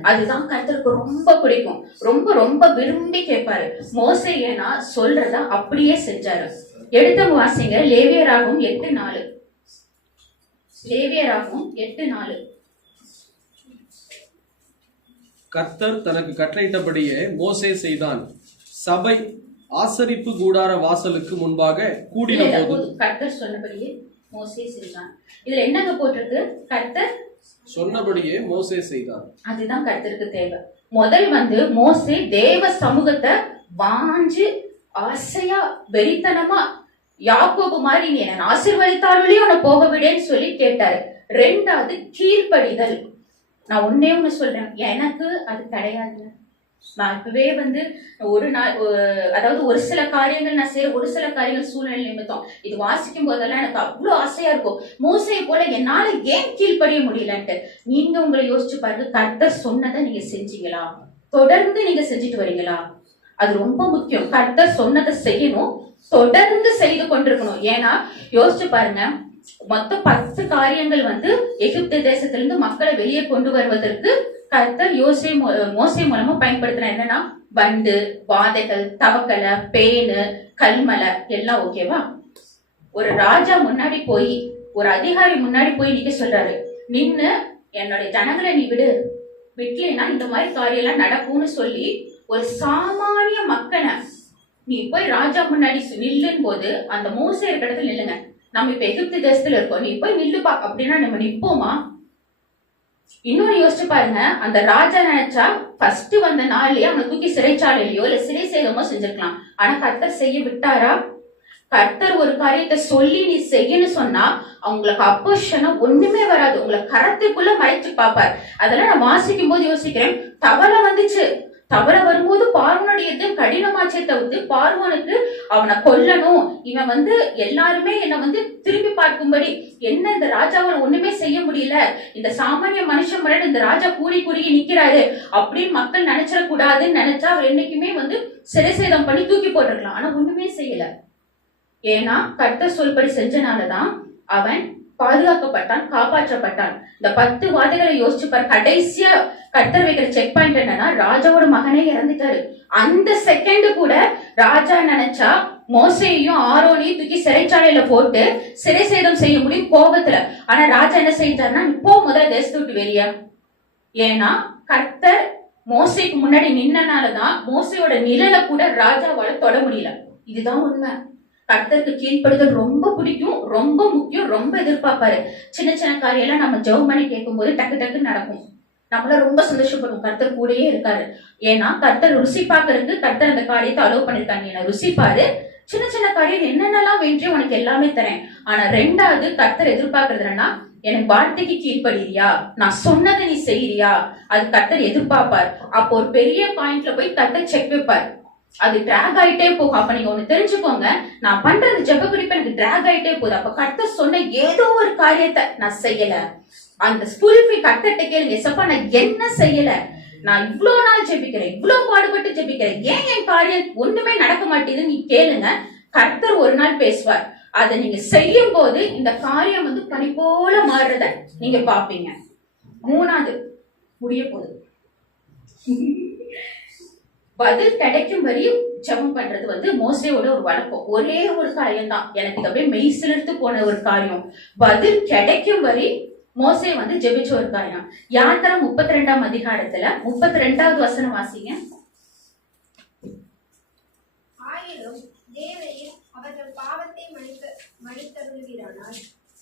அதுதான் கர்த்தருக்கு ரொம்ப பிடிக்கும். ரொம்ப ரொம்ப விரும்பி கேட்பாரு. மோசே ஏன்னா சொல்றத அப்படியே செஞ்சாரு. எடுத்தவங்க வாசிங்க, லேவியராகும் 8:4. லேவியராகும் 8:4. கர்த்தர் தனக்கு கட்டளையிட்டபடியே மோசே செய்தான். சபை ஆசரிப்பு கூடார வாசலுக்கு முன்பாக கூடின போது கர்த்தர் சொன்னபடியே மோசே செய்தான். இதுல என்னங்க போட்டிருக்கு? கர்த்தர் சொன்னபடியே மோசே செய்தான். அதுதான் கர்த்தருக்கு தேவை. முதல் மோசே தேவ சமூகத்தை வாஞ்சு ஆசையா வெறித்தனமா யாக்கோபு மாதிரி நீ என்ன ஆசீர்வதித்தாலும் உன்னை போக விடேன்னு சொல்லி கேட்டாரு. ரெண்டாவது கீழ்ப்படிதல். நான் ஒன்னே ஒண்ணு சொல்றேன், எனக்கு அது கிடையாது. நான் இப்பவே ஒரு நாள், அதாவது ஒரு சில காரியங்கள் நான் செய்ய, ஒரு சில காரியங்கள் சூழ்நிலை நிமித்தம் இது வாசிக்கும் போதெல்லாம் எனக்கு அவ்வளவு ஆசையா இருக்கும், மோசே போல என்னால ஏன் கீழ்ப்படிய முடியலன்ட்டு. நீங்க உங்களை யோசிச்சு பாருங்க, கர்த்தர் சொன்னதை நீங்க செஞ்சீங்களா? தொடர்ந்து நீங்க செஞ்சுட்டு வரீங்களா? அது ரொம்ப முக்கியம். கர்த்தர் சொன்னதை செய்யணும், தொடர்ந்து செய்து கொண்டிருக்கணும். ஏன்னா யோசிச்சு பாருங்க, மொத்தம் 10 காரியங்கள் எகிப்து தேசத்திலிருந்து மக்களை வெளியே கொண்டு வருவதற்கு கர்த்தர் மோசே மூலமா பயன்படுத்தின என்னன்னா, வண்டு, வாதைகள், தவக்கலை, பேனு, கல்மலை எல்லாம். ஓகேவா? ஒரு ராஜா முன்னாடி போய், ஒரு அதிகாரி முன்னாடி போய் நிக்க சொல்றாரு, நின்னு என்னுடைய ஜனங்களை நீ விடலைன்னா இந்த மாதிரி காரியம் எல்லாம் நடக்கும்னு சொல்லி ஒரு சாமானிய மக்களை நீ போய் ராஜா முன்னாடி நில்லுன்னு போது, அந்த மோசே இருக்கிற இடத்துல நில்லுங்க, நம்ம இப்ப எகிப்து தேசத்துல இருக்கோம், நீ போய் நில்லுப்பா அப்படின்னா நம்ம நிப்போமா? இன்னொன்னு யோசிச்சு பாருங்க, அந்த ராஜா நினைச்சா ஃபர்ஸ்ட் வந்த நாள்லயே அவனை தூக்கி சிறைச்சாலையிலயோ இல்ல சிறை சேதமோ செஞ்சிருக்கலாம். ஆனா கர்த்தர் செய்ய விட்டாரா? கர்த்தர் ஒரு காரியத்தை சொல்லி நீ செய்யன்னு சொன்னா அவங்களுக்கு அப்போஷனா ஒண்ணுமே வராது, உங்களை கரத்துக்குள்ள மறைச்சு பாப்பார். அதெல்லாம் நான் வாசிக்கும் போது யோசிக்கிறேன், தவளை வந்துச்சு, தவளை வரும்போது பார்வனுடைய கடினமாச்சே தவிர்த்து பார்வனுக்கு அவனை கொல்லணும், இவன் எல்லாருமே என்ன திரும்பி பார்க்கும்படி, என்ன இந்த ராஜாவால் ஒண்ணுமே செய்ய முடியல, இந்த சாமானிய மனுஷன் முன்னாடி இந்த ராஜா கூடி குறுகி நிக்கிறாரு அப்படின்னு மக்கள் நினைச்சிடக்கூடாதுன்னு நினைச்சா அவர் என்னைக்குமே சிறை சேதம் பண்ணி தூக்கி போட்டிருக்கலாம். ஆனா ஒண்ணுமே செய்யல. ஏன்னா கர்த்தர் சொல்படி செஞ்சனாலதான் அவன் பாதுகாக்கப்பட்டான், காப்பாற்றப்பட்டான். இந்த 10 வாதைகளை யோசிச்சு பாரு. கடைசியா கர்த்தர் வைக்கிற செக் பாயிண்ட் என்னன்னா, ராஜாவோட மகனே இறந்துட்டாரு. அந்த செகண்ட் கூட ராஜா நினைச்சா மோசேயையும் ஆரோனையும் தூக்கி சிறைச்சாலையில போட்டு சிறை சேதம் செய்ய முடியும் கோபத்துல. ஆனா ராஜா என்ன செஞ்சாருன்னா, இப்போ முதல் தேசத்தை விட்டு வெளிய. ஏன்னா கர்த்தர் மோசேக்கு முன்னாடி நின்னனாலதான் மோசையோட நிழலை கூட ராஜாவால தொட முடியல. இதுதான் உண்மை. கர்த்தருக்கு கீழ்ப்படுதல் ரொம்ப பிடிக்கும், ரொம்ப முக்கியம், ரொம்ப எதிர்பார்ப்பாரு. சின்ன சின்ன காரியம் எல்லாம் நம்ம ஜெபம் பண்ணி கேட்கும் போது டக்கு டக்குன்னு நடக்கும். நம்மள ரொம்ப சந்தோஷப்படுவோம், கர்த்தர் கூடயே இருக்காரு. ஏன்னா கர்த்தர் ருசி பாக்குறதுக்கு கர்த்தர் அந்த காரியத்தை அலோவ் பண்ணிருக்காங்க. ருசி பாரு, சின்ன சின்ன காரியம் என்னென்னலாம் வேண்டியோ உனக்கு எல்லாமே தரேன். ஆனா ரெண்டாவது கர்த்தர் எதிர்பார்க்கறது என்னன்னா, எனக்கு வார்த்தைக்கு கீழ்படுறியா, நான் சொன்னதை நீ செய்யறியா, அது கர்த்தர் எதிர்பார்ப்பார். அப்போ ஒரு பெரிய பாயிண்ட்ல போய் கர்த்தர் செக் வைப்பார். அது டிராக் ஆயிட்டே போகும். அப்ப நீங்க ஒண்ணு தெரிஞ்சுக்கோங்க, நான் பண்றது ஜெப குறிப்பு எனக்கு டிராக் ஆயிட்டே போகுது. அப்ப கர்த்தர் சொன்ன ஏதோ ஒரு காரியத்தை நான் செய்யல. அந்த ஃபுல்ஃபில் கர்த்தர்ட்ட கேளுங்க, எசப்பா நான் என்ன செய்யல, நான் இவ்வளவு நாள் ஜெபிக்கிறேன், இவ்வளவு பாடுபட்டு ஜெபிக்கிறேன், ஏன் என் காரியம் ஒண்ணுமே நடக்க மாட்டேங்குதுன்னு நீ கேளுங்க. கர்த்தர் ஒரு நாள் பேசுவார். அதை நீங்க செய்யும் போது இந்த காரியம் பனி போல மாறுறத நீங்க பாப்பீங்க. 3வது முடிய போகுது. பதில் கிடைக்கும் வரையும் ஜெபம் பண்றது வந்து மோசேயோட ஒரு வழக்கம். ஒரே ஒரு காரியம் தான் எனக்கு இது அப்படியே மெய் சிலிர்த்து போன ஒரு காரியம். பதில் கிடைக்கும் வரை மோசே வந்து ஜெபிச்ச ஒரு காரியம். யாத்திரை 32ஆம் அதிகாரத்துல 32வது வசனம் வாசிங்க. ஆயினும் தேவரீர் அவர்கள் பாவத்தை மன்னித்தருளுவீரானால்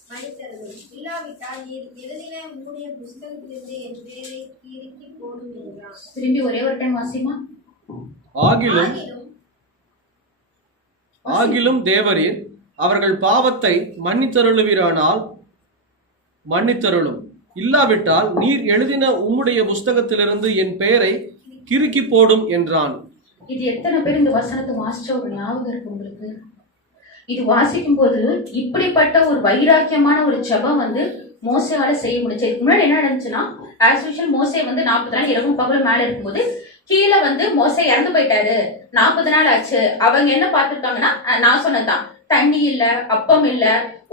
மன்னித்தருளும், இல்லாவிட்டால் நீர் எழுதின உம்முடைய புஸ்தகத்திலிருந்து என் பெயரை கிறுக்கி போடும் என்றான். திரும்பி ஒரே ஒரு டைம் வாசிமா. ஆகிலும் தேவரீர் அவர்கள் பாவத்தை மன்னித்தருளுவீரானால் மன்னித்தருளும், இல்லாவிட்டால் நீர் எழுதின உம்முடைய புஸ்தகத்திலிருந்து என் பெயரை கிறுக்கி போடும் என்றான். இது எத்தனை பேர் இந்த வசனத்தை வாசிச்ச ஒரு ஞாபகம் இருக்கு உங்களுக்கு? இது வாசிக்கும் போது இப்படிப்பட்ட ஒரு வைராக்கியமான ஒரு ஜெபம் வந்து மோசேவால செய்ய முடிஞ்சது. இதுக்கு முன்னாடி என்ன நடந்துச்சுன்னா, ஆஸ் யூஷுவல் மோசே வந்து 40 நாள் இரவும் பகலும் மேல இருக்கும்போது கீழே வந்து மோசே இறந்து போயிட்டாரு, 40 நாள் ஆச்சு. அவங்க என்ன பார்த்துருக்காங்கன்னா, நான் சொன்னதான், தண்ணி இல்ல, அப்பம் இல்ல,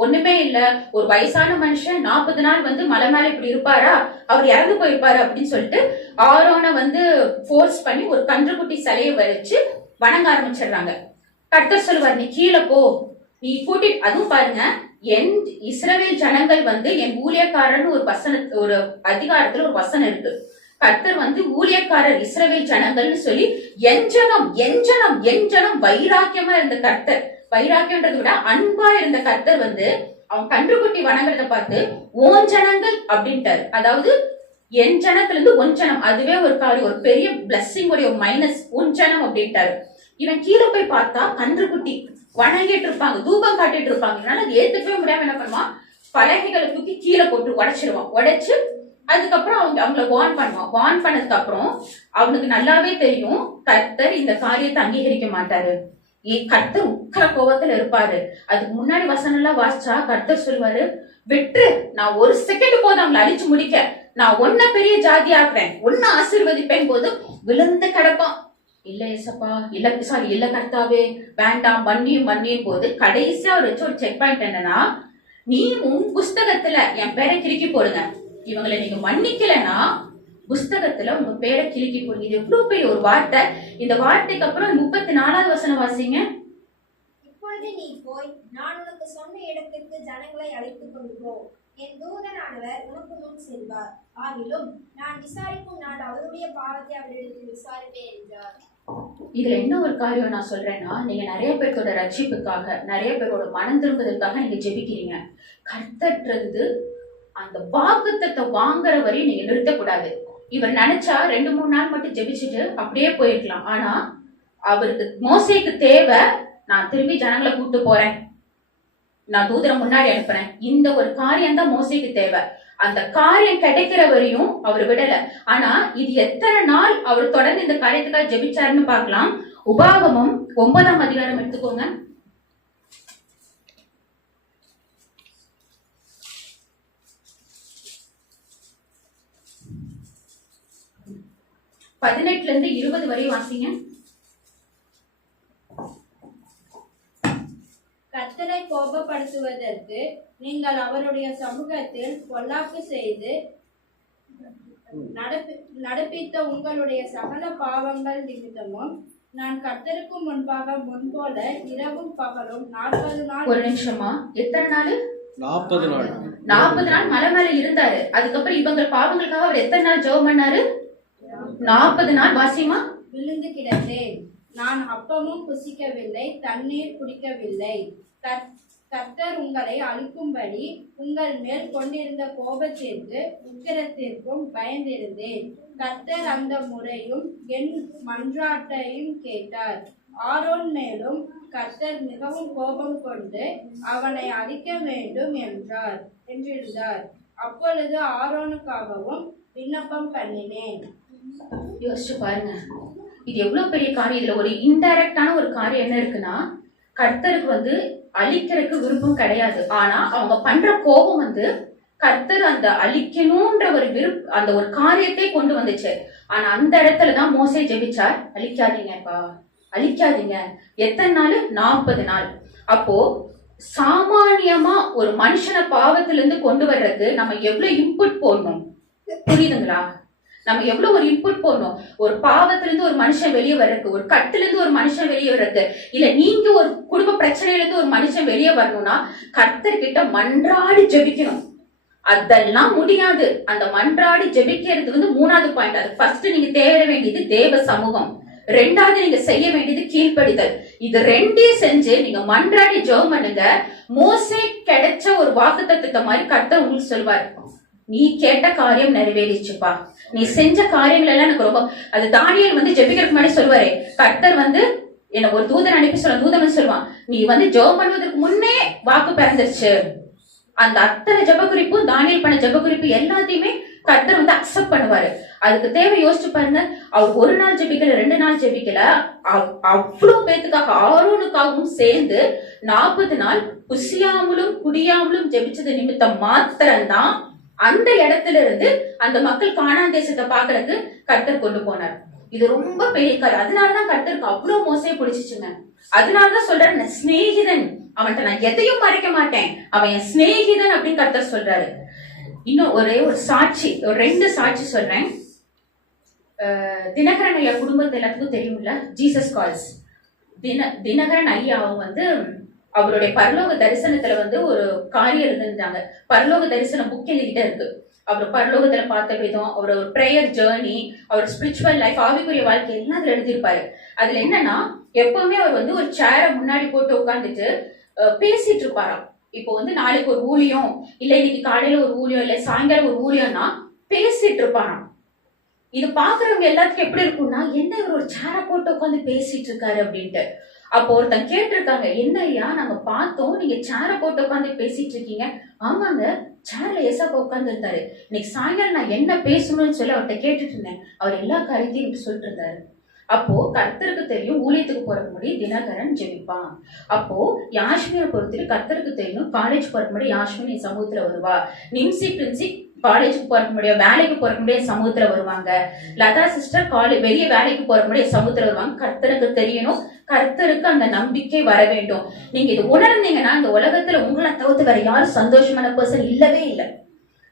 ஒண்ணுமே இல்ல, ஒரு வயசான மனுஷன் 40 நாள் வந்து மலை மேல இப்படி இருப்பாரா, அவர் இறந்து போயிருப்பாரு அப்படின்னு சொல்லிட்டு ஆரோனை வந்து ஃபோர்ஸ் பண்ணி ஒரு கன்றுக்குட்டி சிலையை வச்சு வணங்க ஆரம்பிச்சிடுறாங்க. கர்த்தர் சொல்லுவார், நீ கீழே போ, நீ கூட்டிட்டு, அதுவும் பாருங்க, என் இஸ்ரவேல் ஜனங்கள் வந்து என் ஊழியக்காரன் ஒரு அதிகாரத்துல ஒரு வசனம் இருக்கு. கர்த்தர் வந்து ஊழியக்காரர் இஸ்ரவேல் ஜனங்கள்னு சொல்லி எஞ்சனம் வைராக்கியமா இருந்த கர்த்தர், வைராக்கியம்ன்றதை விட அன்பா இருந்த கர்த்தர் வந்து அவன் கன்றுக்குட்டி வணங்குறத பார்த்து ஓன் ஜனங்கள் அப்படின்ட்டாரு. அதாவது என் ஜனத்துல இருந்து ஒன் ஜனம், அதுவே ஒரு காரியம், ஒரு பெரிய பிளஸ்ஸிங் உடைய மைனஸ், ஒன் ஜனம் அப்படின்ட்டாரு. இவன் கீழே போய் பார்த்தா கன்றுக்குட்டி வணங்கிட்டு இருப்பாங்க, தூபம் காட்டிட்டு இருப்பாங்க. இதனால அது ஏத்துக்கவே முடியாம என்ன பண்ணுவான், பலகைகளை தூக்கி கீழே போட்டு உடைச்சிருவான். உடைச்சு அதுக்கப்புறம் அவங்கள வார்ன் பண்ணுவான். வார்ன் பண்ணதுக்கு அப்புறம் அவனுக்கு நல்லாவே தெரியும் கர்த்தர் இந்த காரியத்தை அங்கீகரிக்க மாட்டாரு, கர்த்தர் உக்கிர கோபத்துல இருப்பாரு. அதுக்கு முன்னாடி வசனம் எல்லாம் வாசிச்சா கர்த்தர் சொல்லுவாரு, விட்டு, நான் ஒரு செகண்ட் போதும் அவங்களை அழிச்சு முடிக்க, நான் ஒன்ன பெரிய ஜாதி ஆக்குறேன், ஒன்னு ஆசீர்வதிப்பேன் போது விழுந்து கிடப்பான். இல்ல ஏசப்பா, இல்ல கர்த்தாவே, வேண்டாம், மன்னியும் போது கடைசியா ஒரு வச்சு ஒரு செக் பாயிண்ட் என்னன்னா, நீ உன் புஸ்தகத்துல என் பேரை கிறுக்கி போடுங்க, இவங்களை நீங்க மன்னிக்கலன்னா புஸ்தகத்துல உங்க பேரை கிறுக்கி போடுங்க. இது எவ்வளவு பெரிய ஒரு வார்த்தை. இந்த வார்த்தைக்கு அப்புறம் 34வது வசனம் வாசிங்க. இப்பொழுது நீ போய் நான் உனக்கு சொன்ன இடத்திற்கு ஜனங்களை அழைத்துக் கொண்டு போ, என் தூதனானவர் உனக்கு முன் செல்வார், ஆகிலும் நான் விசாரிக்கும் நாள் அவருடைய பாவத்தை அவரிடத்தில் விசாரிப்பேன் என்றார். இதுல என்ன ஒரு காரியம் நான் சொல்றேன்னா, நீங்க நிறைய பேரோட ரட்சிப்புக்காக, நிறைய பேரோட மனம் திரும்புவதற்காக நீங்க ஜெபிக்கிறீங்க. கர்த்தர்ன்றது அந்த வாக்குத்தத்தை வாங்குற வரையும் நீங்க நிறுத்தக்கூடாது. இவர் நினைச்சா 2-3 நாள் மட்டும் ஜெபிச்சுட்டு அப்படியே போயிருக்கலாம். ஆனா அவருக்கு, மோசேக்கு தேவை, நான் திரும்பி ஜனங்களை கூட்டு போறேன், நான் தூதரை முன்னாடி அனுப்புறேன், இந்த ஒரு காரியம் தான் மோசேக்கு தேவை. அந்த காரியம் கிடைக்கிற வரையும் அவர் விடல. ஆனா இது எத்தனை நாள் அவர் தொடர்ந்து இந்த காரியத்துக்காக ஜெபிச்சாருன்னு பார்க்கலாம். உபாகமம் 9ஆம் அதிகாரம் எடுத்துக்கோங்க. பதினெட்டுல இருந்து 20 வரை வாசிங்க. கர்த்தரை கோபப்படுத்துவதற்கு நீங்கள் அவருடைய சமூகத்தில் பொல்லாப்பு செய்து நடப்பித்த உங்களுடைய சகல பாவங்கள் நிமித்தமும் நான் கர்த்தருக்கு முன்பாக முன்போல இரவும் பகலும் 40 நாள். ஒரு நிமிஷமா, எத்தனை நாள்? 40 நாள். 40 நாள் மலை மேல இருந்தாரு. அதுக்கப்புறம் இவங்க பாவங்களுக்காக அவர் எத்தனை நாள் ஜெபம் பண்ணாரு? 40 நாள். வாசிமா. விழுந்து கிடந்தேன், நான் அப்பமும் புசிக்கவில்லை, தண்ணீர் குடிக்கவில்லை. கர்த்தர் உங்களை அழிக்கும்படி உங்கள் மேல் கொண்டிருந்த கோபத்திற்கு உக்கிரத்திற்கும் பயந்திருந்தேன். கர்த்தர் அந்த முறையும் என் மன்றாட்டையும் கேட்டார். ஆரோன் மேலும் கர்த்தர் மிகவும் கோபம் கொண்டு அவனை அழிக்க வேண்டும் என்றிருந்தார். அப்பொழுது ஆரோனுக்காகவும் விண்ணப்பம் பண்ணினேன். யோசிச்சு பாருங்க, இது எவ்வளவு பெரிய காரியம். இதுல ஒரு இன்டைரக்டான ஒரு காரியம் என்ன இருக்குன்னா, கர்த்தருக்கு வந்து அழிக்கிறதுக்கு விருப்பம் கிடையாது. ஆனா அவங்க பண்ற கோபம் வந்து கர்த்தர் அந்த அழிக்கணும்ன்ற ஒரு அந்த ஒரு காரியத்தை கொண்டு வந்துச்சு. ஆனா அந்த இடத்துலதான் மோசே ஜெபிச்சார், அழிக்காதீங்கப்பா, அழிக்காதீங்க. எத்தனை நாள்? 40 நாள். அப்போ சாமானியமா ஒரு மனுஷனை பாவத்திலிருந்து கொண்டு வர்றதுக்கு நம்ம எவ்வளவு இன்புட் போடணும், புரியுதுங்களா? நம்ம எவ்வளவு ஒரு இன்புட் போடணும். ஒரு பாவத்துல இருந்து ஒரு மனுஷன் வெளியே வர்றதுக்கு, ஒரு கட்டுல இருந்து ஒரு மனுஷன் வெளியே வர்றதுக்கு, இல்ல நீங்க ஒரு குடும்ப பிரச்சனையில இருந்து ஒரு மனுஷன் வெளியே வரணும்னா கர்த்தர்கிட்ட மன்றாடி ஜெபிக்கணும். அதெல்லாம் முடியாது. அந்த மன்றாடி ஜெபிக்கிறது வந்து 3வது பாயிண்ட். அது ஃபர்ஸ்ட் நீங்க தேட வேண்டியது தேவ சமூகம், 2வது நீங்க செய்ய வேண்டியது கீழ்ப்படிதல். இது 2ஐயும் செஞ்சு நீங்க மன்றாடி ஜெபம் பண்ணுங்க. மோசே கிடைச்ச ஒரு வாக்குத்தத்தத்தை மாதிரி கர்த்தர் உங்களுக்கு சொல்வார், நீ கேட்ட காரியம் நிறைவேறிச்சுப்பா, நீ செஞ்ச காரியங்கள் எல்லாம் எனக்கு ரொம்ப. அது தானியேல் வந்து ஜெபிக்கிறதுக்கு முன்னாடி சொல்லுவாரு, கர்த்தர் வந்து என்ன ஒரு தூதன் அனுப்பி தூதன் சொல்லுவான், நீ வந்து ஜெபம் பண்ணுவதற்கு முன்னே வாக்கு பிறந்துருச்சு. அந்த அத்தனை ஜெப குறிப்பு, தானியேல் பண்ண ஜெப குறிப்பு எல்லாத்தையுமே கர்த்தர் வந்து அக்செப்ட் பண்ணுவாரு. அதுக்கு தேவை யோசிச்சு பாருங்க. அவர் ஒரு நாள் ஜெபிக்கல, 2 நாள் ஜெபிக்கல, அவ்வளவு பேத்துக்காக ஆரோனுக்காகவும் சேர்ந்து 40 நாள் புசியாமலும் குடியாமலும் ஜெபிச்சது நிமித்தம் மாத்திரம்தான் அந்த இடத்துல இருந்து அந்த மக்கள் கானான் தேசத்தை பாக்குறதுக்கு கர்த்தர் கொண்டு போனார். இது ரொம்ப பெரிய கதை. அதனாலதான் கர்த்தருக்கு அவ்வளவு மோசையை பிடிச்சிச்சுங்க. அதனாலதான் சொல்றாரு, சிநேகிதன், அவன்கிட்ட நான் எதையும் மறைக்க மாட்டேன், அவன் என் சிநேகிதன் அப்படின்னு கர்த்தர் சொல்றாரு. இன்னும் ஒரே ஒரு சாட்சி, ஒரு 2 சாட்சி சொல்றேன். தினகரன் ஐயா குடும்பத்தை எல்லாத்துக்கும் தெரியும்ல, ஜீசஸ் கால்ஸ். தினகரன் ஐயா வந்து அவருடைய பரலோக தரிசனத்துல வந்து ஒரு காரியம் இருந்திருந்தாங்க. பரலோக தரிசனம் புக் எங்ககிட்ட இருக்கு. அவர் பரலோகத்துல பார்த்த விதம், அவரோட ஒரு பிரேயர் ஜேர்னி, அவர் ஸ்பிரிச்சுவல் லைஃப், ஆவிக்குரிய வாழ்க்கை எல்லாம் அதுல எழுதியிருப்பாரு. அதுல என்னன்னா, எப்பவுமே அவர் வந்து ஒரு சேரை முன்னாடி போட்டு உட்காந்துட்டு பேசிட்டு இருப்பாராம். இப்போ வந்து நாளைக்கு ஒரு ஊழியம், இல்ல இன்னைக்கு காலையில ஒரு ஊழியம், இல்ல சாயங்காலம் ஒரு ஊழியம்னா பேசிட்டு இருப்பாராம். இது பாக்குறவங்க எல்லாத்துக்கும் எப்படி இருக்கும்னா, என்ன இவர் ஒரு சேரை போட்டு உட்காந்து பேசிட்டு இருக்காரு அப்படின்ட்டு. அப்போ ஒருத்தன் கேட்டிருக்காங்க, என்ன ஐயா நாங்க பார்த்தோம், நீங்க சேரை போட்டு உட்காந்து பேசிட்டு இருக்கீங்க. ஆமாங்க, சேர்ல ஏசாப்பா உட்கார்ந்து இருந்தாரு, இன்னைக்கு சாயங்காலம் நான் என்ன பேசணும்னு சொல்லி அவர்கிட்ட கேட்டுட்டு இருந்தேன். அவர் எல்லா காரியத்தையும் இப்படி சொல்லிட்டு இருந்தாரு. அப்போ கர்த்தருக்கு தெரியும் ஊழியத்துக்கு போறதுக்கு முன்னாடி தினகரன் ஜெபிப்பான். அப்போ யாஷ்மியை பொறுத்து கர்த்தருக்கு தெரியும் காலேஜ் போறதுக்கு முன்னாடி யாஷ்மி என் சமூகத்துல வருவா, நிம்சி பிரின்சி காலேஜுக்கு போறதுக்கு முடியாது, வேலைக்கு போறதுக்கு முடியாது, சமூகத்துல வருவாங்க, லதா சிஸ்டர் வெளியே வேலைக்கு போறதுக்கு முடியாது, சமூகத்துல வருவாங்க. கர்த்தருக்கு தெரியணும், கர்த்தருக்கு அந்த நம்பிக்கை வர வேண்டும். நீங்க இது உணர்ந்தீங்கன்னா இந்த உலகத்துல உங்களை தவிர்த்து வேற யாரும் சந்தோஷமான பர்சன் இல்லவே இல்லை,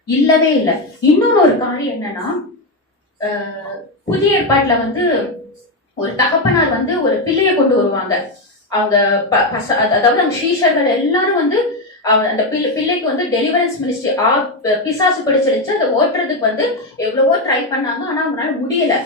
இல்லவே இல்லை. இன்னொன்னு ஒரு காரியம் என்னன்னா, புதிய ஏற்பாட்டுல வந்து ஒரு தகப்பனார் வந்து ஒரு பிள்ளைய கொண்டு வருவாங்க. அவங்க அதாவது அவங்க சீஷர்கள் எல்லாரும் வந்து அந்த பிள்ளைக்கு வந்து டெலிவரன்ஸ் மினிஸ்ட்ரி பிசாசு பிடிச்சிருச்சு, அதை ஓட்டுறதுக்கு வந்து எவ்வளவோ ட்ரை பண்ணாங்க, ஆனா அவங்களால முடியல.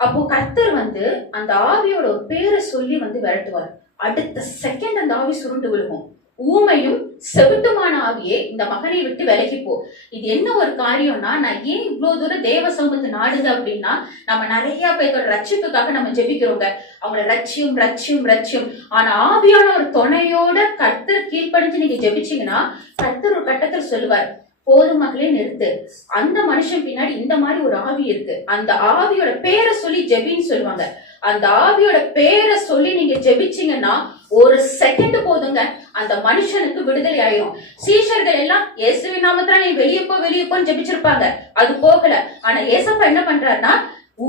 அப்போ கர்த்தர் வந்து அந்த ஆவியோட ஒரு பேரை சொல்லி வந்து விரட்டுவார். அடுத்த செகண்ட் அந்த ஆவி சுருண்டு விழுகும். ஊமையும் செவிட்டுமான ஆவியே இந்த மகனை விட்டு விலகிப்போ. இது என்ன ஒரு காரியம்னா, நான் ஏன் இவ்வளவு தூரம் தேவ சமூகத்தை நாடுது அப்படின்னா, நம்ம நிறைய பேரோட ரட்சிப்புக்காக நம்ம ஜெபிக்கிறோங்க, அவங்கள ரட்சியும் ரட்சியும் ரட்சியும். ஆனா ஆவியான ஒரு துணையோட கர்த்தர் கீழ்ப்படிஞ்சு நீங்க ஜெபிச்சீங்கன்னா கர்த்தர் ஒரு கட்டத்தில் சொல்லுவார், போதும் மகளே நிறுத்து, அந்த மனுஷன் பின்னாடி இந்த மாதிரி ஒரு ஆவி இருக்கு, அந்த ஆவியோட பேரை சொல்லி ஜெபின்னு சொல்லுவாங்க. அந்த ஆவியோட பேரை சொல்லி நீங்க ஜெபிச்சீங்கன்னா ஒரு செகண்ட் போதுங்க, அந்த மனுஷனுக்கு விடுதலை ஆயிரும். சீஷர்கள் எல்லாம் இயேசுவின் நாமத்துல நீ வெளியப்போன்னு ஜெபிச்சிருப்பாங்க, அது போகல. ஆனா ஏசப்பா என்ன பண்றாருன்னா,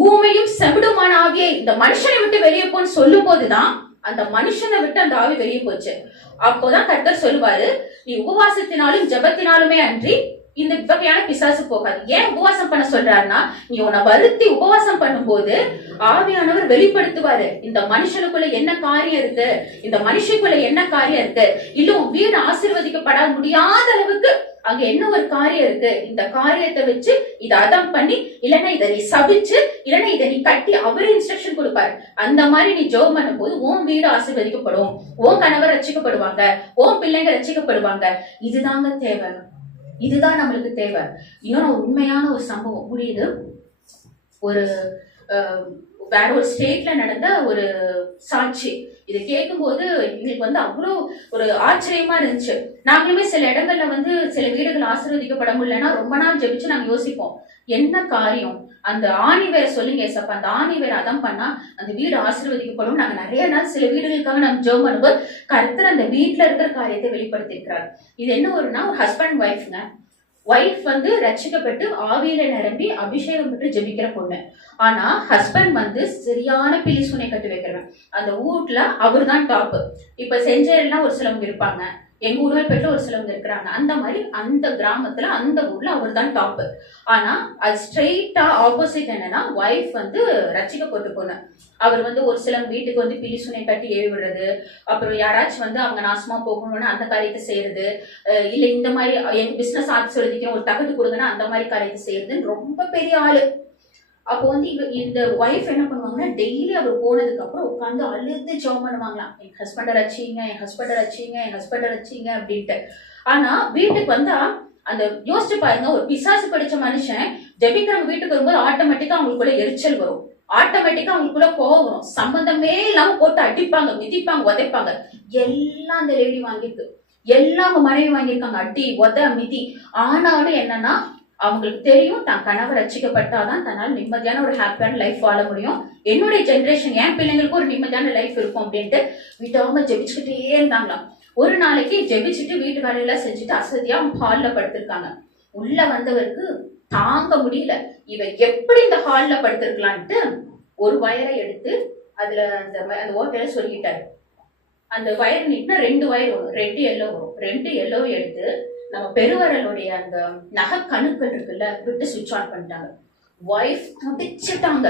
ஊமையும் செவிடுமான ஆவியை இந்த மனுஷனை விட்டு வெளியே போன்னு சொல்லும் போதுதான் அந்த மனுஷனை விட்டு அந்த ஆவி வெளியே போச்சு. அப்போதான் கர்த்தர் சொல்லுவாரு, நீ உபவாசத்தினாலும் ஜெபத்தினாலுமே அன்றி இந்த வகையான பிசாசு போகாது. ஏன் உபவாசம் பண்ண சொல்றாருன்னா, நீ உன்னை வருத்தி உபவாசம் பண்ணும்போது ஆவியானவர் வெளிப்படுத்துவாரு, இந்த மனுஷனுக்குள்ள என்ன காரியம் இருக்கு, இந்த மனுஷனுக்குள்ள என்ன காரியம் இருக்கு, இல்ல உன் வீடு ஆசீர்வதிக்கப்பட முடியாத அளவுக்கு அங்க என்ன ஒரு காரியம் இருக்கு, இந்த காரியத்தை வச்சு இதை அதம் பண்ணி, இல்லைன்னா இதை நீ சபிச்சு, இல்லைன்னா இதை நீ கட்டி, அவரு இன்ஸ்ட்ரக்ஷன் கொடுப்பாரு. அந்த மாதிரி நீ ஜெபம் பண்ணும் போது உன் வீடு ஆசீர்வதிக்கப்படும், உன் கணவர் ரட்சிக்கப்படுவாங்க, உன் பிள்ளைங்க ரட்சிக்கப்படுவாங்க. இதுதாங்க தேவை, இதுதான் நம்மளுக்கு தேவை. இன்னொன்னு உண்மையான ஒரு சம்பவம் முடியுது. ஒரு வேற ஒரு ஸ்டேட்ல நடந்த ஒரு சாட்சி. இதை கேட்கும் போது எங்களுக்கு வந்து அவ்வளோ ஒரு ஆச்சரியமா இருந்துச்சு. நாங்களுமே சில இடங்கள்ல வந்து சில வீடுகள் ஆசீர்வதிக்கப்பட முடியலன்னா ரொம்ப நாள் ஜெபிச்சு நாங்க யோசிப்போம், என்ன காரியம், அந்த ஆணி வேற சொல்லுங்க ஏசப்பா, அந்த ஆணி வேற அதம் பண்ணா அந்த வீடு ஆசீர்வதிக்கப்படும். நாங்க நிறைய நாள் சில வீடுகளுக்காக நம்ம ஜெபம் பண்ணும்போது கர்த்தர் அந்த வீட்டுல இருக்கிற காரியத்தை வெளிப்படுத்தி இருக்கிறார். இது என்ன ஒருனா, ஒரு ஹஸ்பண்ட் ஒய்ஃப்ங்க. ஒய்ஃப் வந்து ரட்சிக்கப்பட்டு ஆவியில நிரம்பி அபிஷேகம் பெற்று ஜெபிக்கிற பொண்ணு. ஆனா ஹஸ்பண்ட் வந்து சரியான பிலிசூனை கட்டி வைக்கிறவன். அந்த வீட்டுல அவரு தான் டாப். இப்ப செஞ்சேரிலாம் ஒரு சிலவங்க இருப்பாங்க, எங்க உடுமல்பேட்டில் ஒரு சிலவங்க இருக்கிறாங்க. அந்த மாதிரி அந்த கிராமத்துல அந்த ஊர்ல அவர் தான் டாப். ஆனா அது ஸ்ட்ரெயிட்டா ஆப்போசிட் என்னன்னா, ஒய்ஃப் வந்து ரட்சிக்கப்பட்டு போன அவர் வந்து ஒரு சிலவங்க வீட்டுக்கு வந்து பில்லி சுனை கட்டி ஏவி விடுறது, அப்புறம் யாராச்சும் வந்து அவங்க நாசமா போகணும்னு அந்த காரியத்தை செய்யறது, இல்ல இந்த மாதிரி எங்க பிசினஸ் ஆர்ட்ஸ் எழுதிக்க ஒரு தகுதி கொடுங்கன்னா அந்த மாதிரி காரியத்தை செய்யறதுன்னு ரொம்ப பெரிய ஆளு. அப்போ வந்து இந்த ஒய்ஃப் என்ன பண்ணுவாங்கன்னா, டெய்லி அவர் போனதுக்கு அப்புறம் உட்காந்து அழுது ஜெபம் பண்ணுவாங்களாம், என் ஹஸ்பண்டை ரட்சிங்க, என் ஹஸ்பண்டை ரட்சிங்க, என் ஹஸ்பண்டை ரட்சிங்க அப்படின்ட்டு. ஆனா வீட்டுக்கு வந்தா அந்த யோசிச்சு பாருங்க, ஒரு பிசாசு படிச்ச மனுஷன் ஜெபிக்கிறவங்க வீட்டுக்கு வரும்போது ஆட்டோமேட்டிக்கா அவங்களுக்குள்ள எரிச்சல் வரும், ஆட்டோமேட்டிக்கா அவங்களுக்குள்ள கோவம் வரும், சம்பந்தமே இல்லாம போட்டு அடிப்பாங்க, மிதிப்பாங்க, உதைப்பாங்க. எல்லாம் அந்த லேடி வாங்கிருக்கு, எல்லாம் அவங்க மனைவி வாங்கியிருக்காங்க, அடி உத மிதி. ஆனாலும் என்னன்னா, அவங்களுக்கு தெரியும் தான் கணவர் ரட்சிக்கப்பட்டாதான் தன்னால் நிம்மதியான ஒரு ஹாப்பியான லைஃப் வாழ முடியும், என்னுடைய ஜென்ரேஷன் என் பிள்ளைங்களுக்கு ஒரு நிம்மதியான லைஃப் இருக்கும் அப்படின்ட்டு விடாம ஜெபிச்சுக்கிட்டே இருந்தாங்களாம். ஒரு நாளைக்கு ஜெபிச்சுட்டு வீட்டு வேலையெல்லாம் செஞ்சுட்டு அசதியா ஹால்ல படுத்திருக்காங்க. உள்ள வந்தவருக்கு தாங்க முடியல, இவ எப்படி இந்த ஹால்ல படுத்திருக்கலான்ட்டு ஒரு வயரை எடுத்து அதுல அந்த ஓட்டையில சொல்லிட்டாரு. அந்த வயர் நீட்னா 2 வயர் வரும், 2 எல்லோ வரும். 2 எல்லோவை எடுத்து நம்ம பெருவரலுடைய அந்த நகை கணுக்கள் இருக்குல்ல விட்டு சுவிட்ச் ஆன் பண்ணிட்டாங்க. ஒய்ஃப் துடிச்சுட்டாங்க.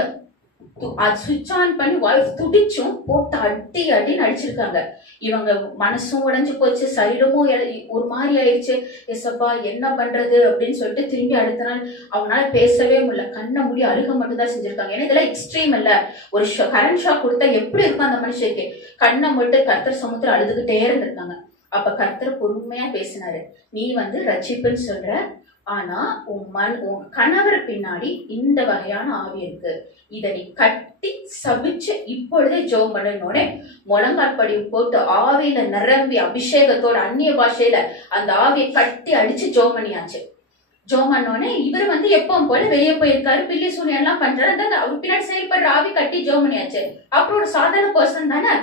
அது சுவிட்ச் ஆன் பண்ணி ஒய்ஃப் துடிச்சும் போட்டு அடி அடின்னு அடிச்சிருக்காங்க. இவங்க மனசும் உடைஞ்சு போச்சு, சரீரமும் ஒரு மாதிரி ஆயிடுச்சு. எசப்பா என்ன பண்றது அப்படின்னு சொல்லிட்டு திரும்பி அடுத்த நாள் அவனால பேசவே முடியல, கண்ணை மூடி அழுக மட்டும் தான் செஞ்சிருக்காங்க. ஏன்னா இதெல்லாம் எக்ஸ்ட்ரீம் இல்ல, ஒரு கரண்ட் ஷாக் கொடுத்தா எப்படி இருக்கும் அந்த மனுஷனுக்கு, கண்ணை மட்டும் கர்த்தர் சமுத்திரம் அழுதுகிட்டே இருந்திருக்காங்க. அப்ப கர்த்தர் பொறுமையா பேசினாரு, நீ வந்து ரட்சிப்புன்னு சொல்ற, ஆனா உன் கணவர் பின்னாடி இந்த வகையான ஆவி இருக்கு, இத நீ கட்டி சபிச்சு இப்பொழுதே ஜெபம் பண்ணனோட முழங்காற்படி போட்டு ஆவியில நிரம்பி அபிஷேகத்தோட அந்நிய பாஷையில அந்த ஆவியை கட்டி அடிச்சு ஜெபம் பண்ணியாச்சு. ஜெபம் பண்ணோடனே இவர் வந்து எப்பவும் போல வெளியே போயிருக்காரு, பில்லி சூனியம் எல்லாம் பண்றாரு, அந்த அவர் பின்னாடி செயல்படுற ஆவி கட்டி ஜெபம் பண்ணியாச்சு. அப்புறம் ஒரு சாதாரண பர்சன் தானே,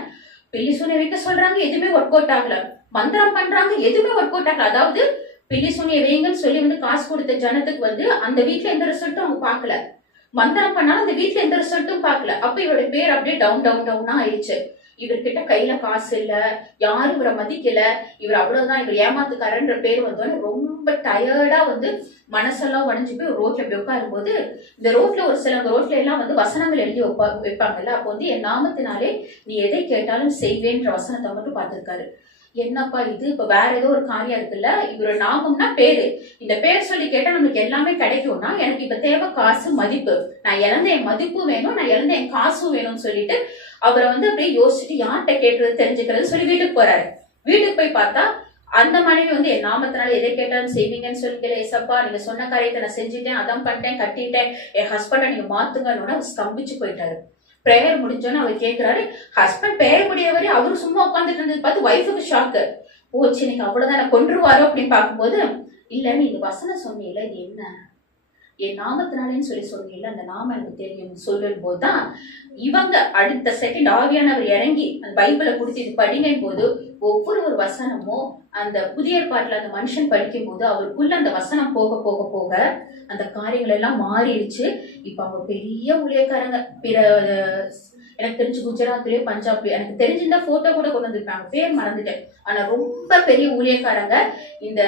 பில்லி சூனியம் வைக்க சொல்றாங்க, எதுவுமே ஒர்க் அவுட் ஆகல, மந்திரம் பண்றாங்க, எதுவுமே ஒர்க் அவுட் ஆகல. அதாவது பில்லி சூனிய வைங்கன்னு சொல்லி வந்து காசு கொடுத்த ஜனத்துக்கு வந்து அந்த வீட்டுல எந்த ரிசல்ட்டும் அவங்க பாக்கல, மந்திரம் பண்ணாலும் அந்த வீட்டுல எந்த ரிசல்ட்டும் பாக்கல. அப்ப இவருடைய பேர் அப்படியே டவுன் டவுன் டவுனா ஆயிடுச்சு. இவர்கிட்ட கையில காசு இல்ல, யாரும் இவரை மதிக்கல, இவர் அவ்வளவுதான், இவர் ஏமாத்துக்காரன்ற பேர் வந்தோடனே ரொம்ப டயர்டா வந்து மனசெல்லாம் உடஞ்சு போய் ரோட்ல போய் உட்காரும் போது, இந்த ரோட்ல ஒரு சில ரோட்ல எல்லாம் வந்து வசனங்கள் எழுதி வைப்பாங்கல்ல, அப்போ வந்து என் நாமத்தினாலே நீ எதை கேட்டாலும் செய்வேன்ற வசனத்தை மட்டும் பார்த்திருக்காரு. என்னப்பா இது, இப்ப வேற ஏதோ ஒரு காரியம் இருக்குல்ல, இவரோட நாமம்னா பேரு, இந்த பேர் சொல்லி கேட்டா நமக்கு எல்லாமே கிடைக்கும்னா எனக்கு இப்ப தேவை காசு மதிப்பு, நான் இழந்த என் மதிப்பு வேணும், நான் இழந்த என் காசும் வேணும்னு சொல்லிட்டு அவரை வந்து அப்படியே யோசிச்சுட்டு யார்கிட்ட கேட்டுறது தெரிஞ்சுக்கிறது சொல்லி வீட்டுக்கு போறாரு. வீட்டுக்கு போய் பார்த்தா அந்த மனைவி வந்து என் நாமத்தினால எதை கேட்டாலும் செய்வீங்கன்னு சொல்லிக்கல, ஏசப்பா நீங்க சொன்ன காரியத்தை நான் செஞ்சுட்டேன், அதான் பண்ணிட்டேன், கட்டிட்டேன், என் ஹஸ்பண்டை நீங்க மாத்துங்கன்னு அவர் ஸ்தம்பிச்சு போயிட்டாரு. பிரேயர் முடிஞ்சோன்னு அவர் கேட்கிறாரு, ஹஸ்பண்ட் பிரேயர் முடியவரை அவரு சும்மா உட்காந்துட்டு இருந்தது பார்த்து ஒய்ஃபுக்கு ஷாக்கு போச்சு, இன்னைக்கு அவ்வளவுதான் நான் கொன்றுவாரோ அப்படின்னு பார்க்கும்போது, இல்ல நீங்க வசனம் சொன்னீல, இது என்ன என் நாமத்தினாலேன்னு சொல்லி சொன்னீங்கல்ல, அந்த நாமம் எனக்கு தெரியும் சொல்லும் போதுதான் இவங்க அடுத்த செகண்ட் ஆவியானவர் இறங்கி அந்த பைபிளை குடிச்சு இது படிங்கும் போது ஒவ்வொரு ஒரு வசனமும் அந்த புதிய ஏற்பாட்டுல அந்த மனுஷன் படிக்கும் போது அவருக்குள்ள அந்த வசனம் போக போக போக அந்த காரியங்கள் எல்லாம் மாறிடுச்சு. இப்ப அவங்க பெரிய ஊழியக்காரங்க, பிற எனக்கு தெரிஞ்சு குஜராத்லயோ பஞ்சாப்லயோ, எனக்கு தெரிஞ்சிருந்தா போட்டோ கூட கொண்டு வந்திருப்பாங்க, பேர் மறந்துட்டேன், ஆனா ரொம்ப பெரிய ஊழியக்காரங்க. இந்த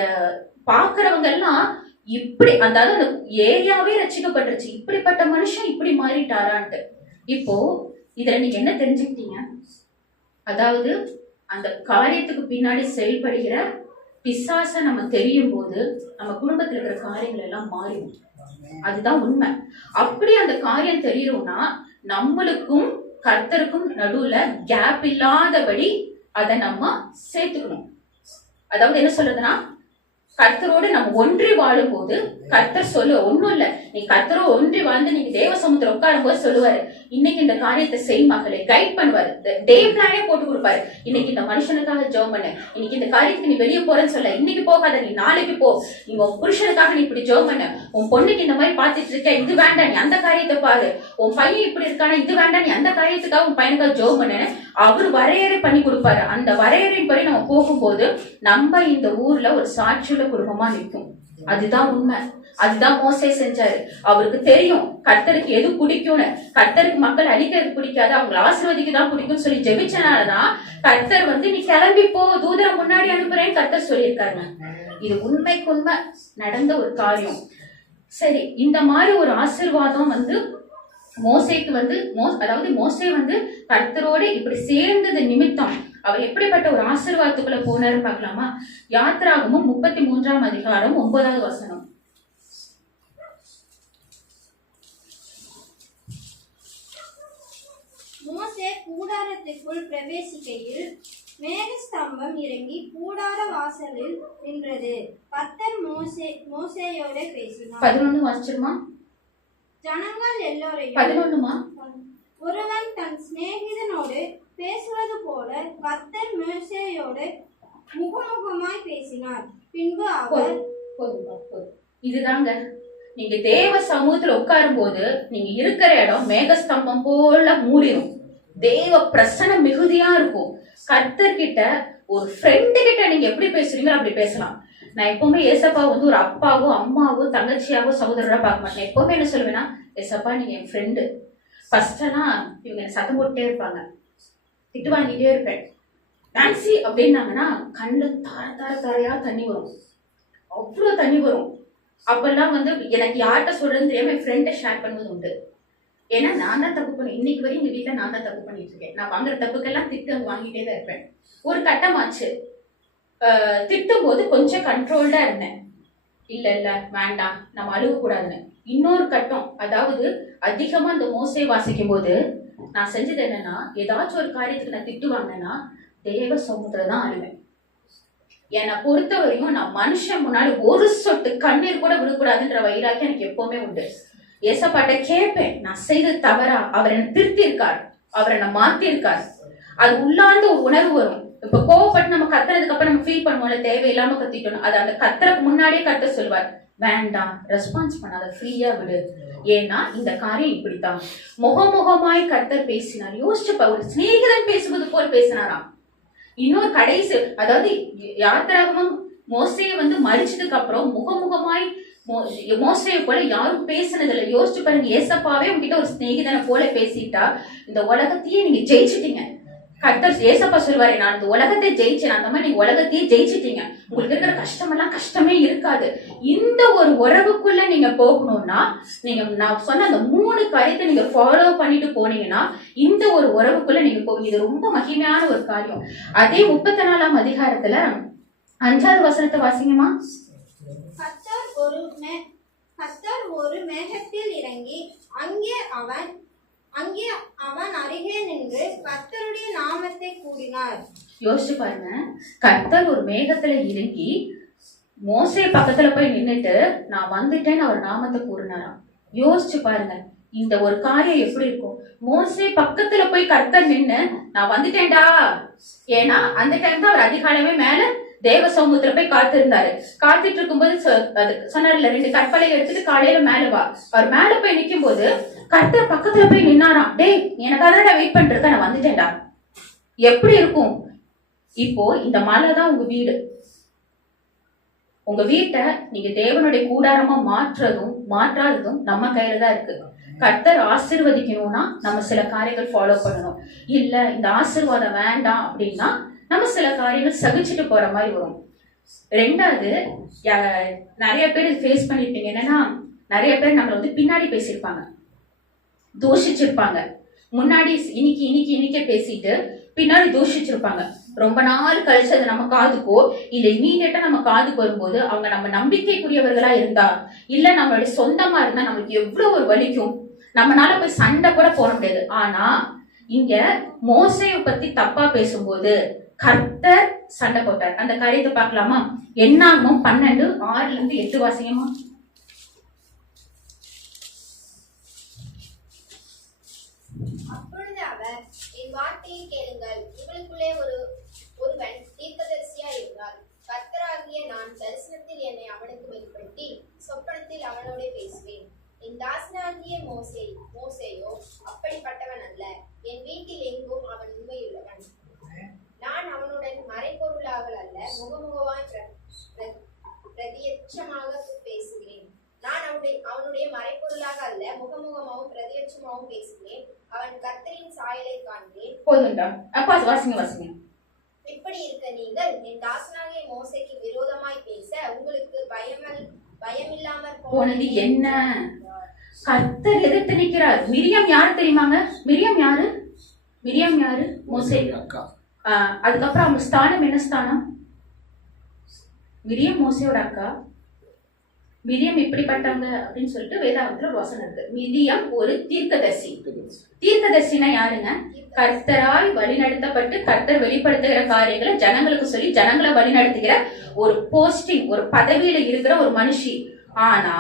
பாக்குறவங்க எல்லாம் இப்படி அந்த ஏரியாவே ரசிக்கப்பட்டுருச்சு, இப்படிப்பட்ட மனுஷன் இப்படி மாறிட்டாரான்ட்டு. இப்போ இதுல நீங்க என்ன தெரிஞ்சுக்கிட்டீங்க, அதாவது அந்த காரியத்துக்கு பின்னாடி செயல்படுகிற பிசாச நம்ம தெரியும் போது நம்ம குடும்பத்துல இருக்கிற காரியங்கள் எல்லாம் மாறிடும், அதுதான் உண்மை. அப்படி அந்த காரியம் தெரியும்னா நம்மளுக்கும் கர்த்தருக்கும் நடுவுல கேப் இல்லாதபடி அதை நம்ம சேர்த்துக்கணும். அதாவது என்ன சொல்றதுன்னா, கர்த்தரோடு நம்ம ஒன்றி வாழும் போது கர்த்தர் ஒண்ணும் இல்ல, நீ கர்த்தரோடு ஒன்றி வாழ்ந்து நீங்க தேவ சமுத்திரம் உட்காரும் போது சொல்லுவாரு, இன்னைக்கு இந்த காரியத்தை செய் மகளே, கைட் பண்ணுவாரு, டே பிளானே போட்டு கொடுப்பாரு. இன்னைக்கு இந்த மனுஷனுக்காக ஜெபம் பண்ணு, இன்னைக்கு இந்த காரியத்துக்கு நீ வெளியே போறேன்னு சொல்ல, இன்னைக்கு போகாத, நீ நாளைக்கு போ, நீ உன் புருஷனுக்காக நீ இப்படி ஜெபம் பண்ணு, உன் பொண்ணுக்கு இந்த மாதிரி பாத்துட்டு இருக்க, இது வேண்டாம் நீ அந்த காரியத்தை பாரு, உன் பையன் இப்படி இருக்கானா, இது வேண்டாம் நீ அந்த காரியத்துக்காக உன் பையனுக்காக ஜெபம் பண்ணு, அவரு வரையறை பண்ணி கொடுப்பாரு. அந்த வரையறையின் படி நம்ம போகும்போது நம்ம இந்த ஊர்ல ஒரு சாட்சியுள்ள குடும்பமா நிற்கும். அதுதான் உண்மை. அதுதான் மோசே செஞ்சாரு. அவருக்கு தெரியும் கர்த்தருக்கு எது பிடிக்கும்னு. கர்த்தருக்கு மக்கள் அடிக்கிறது பிடிக்காது, அவங்களை ஆசீர்வதிக்க தான் பிடிக்கும்னு சொல்லி ஜெபிச்சனாலதான் கர்த்தர் நீ கிளம்பி போ, தூதரை முன்னாடி அனுப்புறேன்னு கர்த்தர் சொல்லியிருக்காருங்க. இது உண்மைக்கு உண்மை நடந்த ஒரு காரியம். சரி, இந்த மாதிரி ஒரு ஆசீர்வாதம் மோசேக்கு அதாவது மோசே கர்த்தரோட இப்படி சேர்ந்தது நிமித்தம் அவர் எப்படிப்பட்ட ஒரு ஆசீர்வாதத்துக்குள்ள போனாருன்னு பார்க்கலாமா? யாத்திராகமும் 33ஆம் அதிகாரம் 9வது வசனம். மோசே கூடாரத்திற்குள் பிரவேசிக்கையில் மேகஸ்தம்பம் இறங்கி கூடார வாசலில் நின்றது. கர்த்தர் மோசேயோட பேசினார். 11 வாசிச்சிருமா? ஜனங்கள் எல்லோரையும் 11மா? ஒருவன் தன் சிநேகிதனோடு பேசுவது போல கர்த்தர் மோசேயோடு முகமுகமாய் பேசினார். பின்பு அவர் இதுதாங்க, நீங்க தேவ சமூகத்துல உட்காரும் போது நீங்க இருக்கிற இடம் மேகஸ்தம்பம் போல மூடிடும். தேவ பிரசன்னம் மிகுதியா இருக்கும். கர்த்தர் கிட்ட ஒரு ஃப்ரெண்டு கிட்ட நீங்க எப்படி பேசுறீங்களோ அப்படி பேசலாம். நான் எப்பவுமே ஏசப்பா ஒரு அப்பாவோ அம்மாவோ தங்கச்சியாவோ சகோதரரா பார்க்க மாட்டேன். எப்பவுமே என்ன சொல்லுவேன்னா, ஏசப்பா நீங்க என் ஃப்ரெண்டு. ஃபர்ஸ்ட் எல்லாம் இவங்க சத்தம் போட்டுட்டே இருப்பாங்க, திட்டு வாங்கிட்டே இருப்பேன். நான்சி அப்படின்னாங்கன்னா கண்ணுல தாரையா தண்ணி வரும், அவ்வளோ தண்ணி வரும். அப்பெல்லாம் எனக்கு யார்கிட்ட சொல்றதுன்னு தெரியாம என் ஃப்ரெண்டை ஷேர் பண்ணுவது உண்டு. ஏன்னா நான் தான் தப்பு பண்ணேன். இன்னைக்கு வரையும் எங்க வீட்டுல நான் தான் தப்பு பண்ணிட்டு இருக்கேன். நான் வாங்குற தப்புக்கெல்லாம் திட்டு வாங்கிட்டே தான் இருப்பேன். ஒரு கட்டமாச்சு, திட்டும் போது கொஞ்சம் கண்ட்ரோல்டா இருந்தேன். இல்ல வேண்டாம், நம்ம அழுக கூடாதுன்னு. இன்னொரு கட்டம், அதாவது அதிகமா அந்த மோசே வாசிக்கும் போது நான் செஞ்சது என்னன்னா, ஏதாச்சும் ஒரு காரியத்துக்கு நான் திட்டு வாங்கினேன்னா தேவ சமூகத்துல தான் அழுவேன். என்னை பொறுத்தவரையும் நான் மனுஷன் முன்னாடி ஒரு சொட்டு கண்ணீர் கூட விடக்கூடாதுன்ற வைராக்கியம் எனக்கு எப்பவுமே உண்டு. ஏசப்பாட்ட கேட்பேன், நான் செய்தது தவறா, அவர் என்ன திருத்தி இருக்கார், அவர் என்ன மாத்தி இருக்கார். அது உள்ளார்ந்த ஒரு உணர்வு வரும். இப்ப கோவப்பட்டு நம்ம கத்துறதுக்கு அப்புறம் நம்ம ஃபீல் பண்ணுவோம்ல, தேவையில்லாம கத்திட்டோம். அது அந்த கத்துறதுக்கு முன்னாடியே கத்த சொல்வார், வேண்டாம் ரெஸ்பான்ஸ் பண்ணாத, ஃப்ரீயா விடு. ஏன்னா இந்த காரியம் இப்படித்தான். முகமுகமாய் கர்த்தர் பேசினார். யோசிச்சுப்பா, ஒரு சிநேகிதன் பேசுவது போல் பேசினாராம். இன்னொரு கடைசி, அதாவது யாத்திராகமும் மோசையை மறிச்சதுக்கு அப்புறம் முகமுகமாய் மோசையை போல யாரும் பேசினதில்லை. யோசிச்சு பாருங்க, ஏசப்பாவே உங்ககிட்ட ஒரு சிநேகிதனை போல பேசிட்டா இந்த உலகத்தையே நீங்க ஜெயிச்சிட்டீங்க. கர்த்தர் ஏசப்பா சொல்லுவாரு, நான் இந்த உலகத்தை ஜெயிச்சேன். அந்த மாதிரி நீங்க உலகத்தையே ஜெயிச்சிட்டீங்க. உங்களுக்கு இருக்கிற கஷ்டமெல்லாம் கஷ்டமே இருக்காது. இந்த ஒரு உறவுக்குள்ள நீங்க போகணும்னா, நீங்க நான் சொன்ன அந்த 3 காரியத்தை நீங்க ஃபாலோ பண்ணிட்டு போனீங்கன்னா இந்த ஒரு உறவுக்குள்ள நீங்க போவீங்க. இது ரொம்ப மகிமையான ஒரு காரியம். அதே 34ஆம் அதிகாரத்துல 5வது வசனத்தை வாசிங்கம்மா. கர்த்தர் ஒரு மேகத்தில் இறங்கி அங்கே அவன் அருகே நின்று கர்த்தருடைய நாமத்தை கூறினார். யோசிச்சு பாருங்க, கர்த்தர் ஒரு மேகத்துல இறங்கி மோசே பக்கத்துல போய் நின்னுட்டு நான் வந்துட்டேன்னு அவர் நாமத்தை கூறினாராம். யோசிச்சு பாருங்க, இந்த ஒரு காரியம் எப்படி இருக்கும். மோசே பக்கத்துல போய் கர்த்தர் நின்னு நான் வந்துட்டேன்டா. ஏன்னா அந்த டைம் தான் அவர் அதிகாலமே மேல தேவ சமூகத்துல போய் காத்திருந்தாரு. காத்துட்டு இருக்கும்போது சொன்னார்ல, 2 கற்பலை எடுத்துட்டு காலையில மேல வா. அவர் மேல போய் நிக்கும் போது கர்த்தர் பக்கத்துல போய் நின்னாராம். டேய், எனக்காக நான் வெயிட் பண்ணிட்டு இருக்கேன், நான் வந்துட்டேன்டா. எப்படி இருக்கும்? இப்போ இந்த மலை தான் உங்க வீடு. உங்க வீட்டை நீங்க தேவனுடைய கூடாரமா மாற்றாததும் நம்ம கையில தான் இருக்கு. கர்த்தர் ஆசீர்வதிக்கணும்னா நம்ம சில காரியங்கள் ஃபாலோ பண்ணணும். இல்ல இந்த ஆசீர்வாதம் வேண்டாம் அப்படின்னா நம்ம சில காரியங்கள் சகிச்சுட்டு போற மாதிரி வரும். 2வது, நிறைய பேர் ஃபேஸ் பண்ணிருப்பீங்க. என்னன்னா, நிறைய பேர் நம்மள பின்னாடி பேசியிருப்பாங்க, தூஷிச்சிருப்பாங்க. முன்னாடி இன்னைக்கு பேசிட்டு பின்னாடி தூஷிச்சிருப்பாங்க. ரொம்ப நாள் கழிச்சு அது நம்ம காதுக்கோ இல்ல இமீடியட்டா நம்ம காதுக்கு வரும்போது அவங்க நம்ம நம்பிக்கைக்குரியவர்களா இருந்தா, இல்ல நம்மளுடைய சொந்தமா இருந்தா நம்மளுக்கு எவ்வளவு ஒரு வலிக்கும். நம்மளால போய் சண்டை கூட போட முடியாது. ஆனா இங்க மோசேயை பத்தி தப்பா பேசும்போது கர்த்தர் சண்டை போட்டார். அந்த காரியத்தை பார்க்கலாமா? என்னாகும் 12:6-8 வாசிங்கம்மா. அப்பொழுது அவர், என் வார்த்தையை கேளுங்கள். உங்களுக்குள்ளே ஒருவன் தீர்க்கதரிசியா இருந்தால் கர்த்தராகிய நான் தரிசனத்தில் என்னை அவனுக்கு வெளிப்படுத்தி சொப்பனத்தில் அவனோட பேசுவேன். என் தாசனாகிய மோசேயோ அப்படிப்பட்டவன் அல்ல. என் வீட்டில் எங்கும் அவன் உண்மையுள்ளவன். நான் அவனுடன் மறைபொருளாக அல்ல, முகமுகமாய் பிரதியட்சமாக நான் கர்த்தரின் சாயலை காண்பேன். போதும்டா. அப்பா வாசிங்க. இப்படி இருக்க நீங்கள் என் தாசனாகிய மோசேக்கு விரோதமாய் பேச உங்களுக்கு பயமில்லாமற் போனது என்ன? கர்த்தர் எதிர்த்து நிற்கிறார். மிரியம் யாரு தெரியுமாங்க? மிரியம் யாரு? மோசே அக்கா. அதுக்கப்புறம் அவங்க ஸ்தானம் என்ன ஸ்தானம்? மிரியம் மோசையோட அக்கா. மிரியம் இப்படிப்பட்டவங்க அப்படின்னு சொல்லிட்டு வேதாகமத்துல ஒரு வசனம் இருக்கு. மிரியம் ஒரு தீர்க்கதரிசி. தீர்க்கதரிசினா யாருங்க? கர்த்தரால் வழிநடத்தப்பட்டு கர்த்தர் வெளிப்படுத்துகிற காரியங்களை ஜனங்களுக்கு சொல்லி ஜனங்களை வழிநடத்துகிற ஒரு போஸ்டிங், ஒரு பதவியில இருக்கிற ஒரு மனுஷி. ஆனா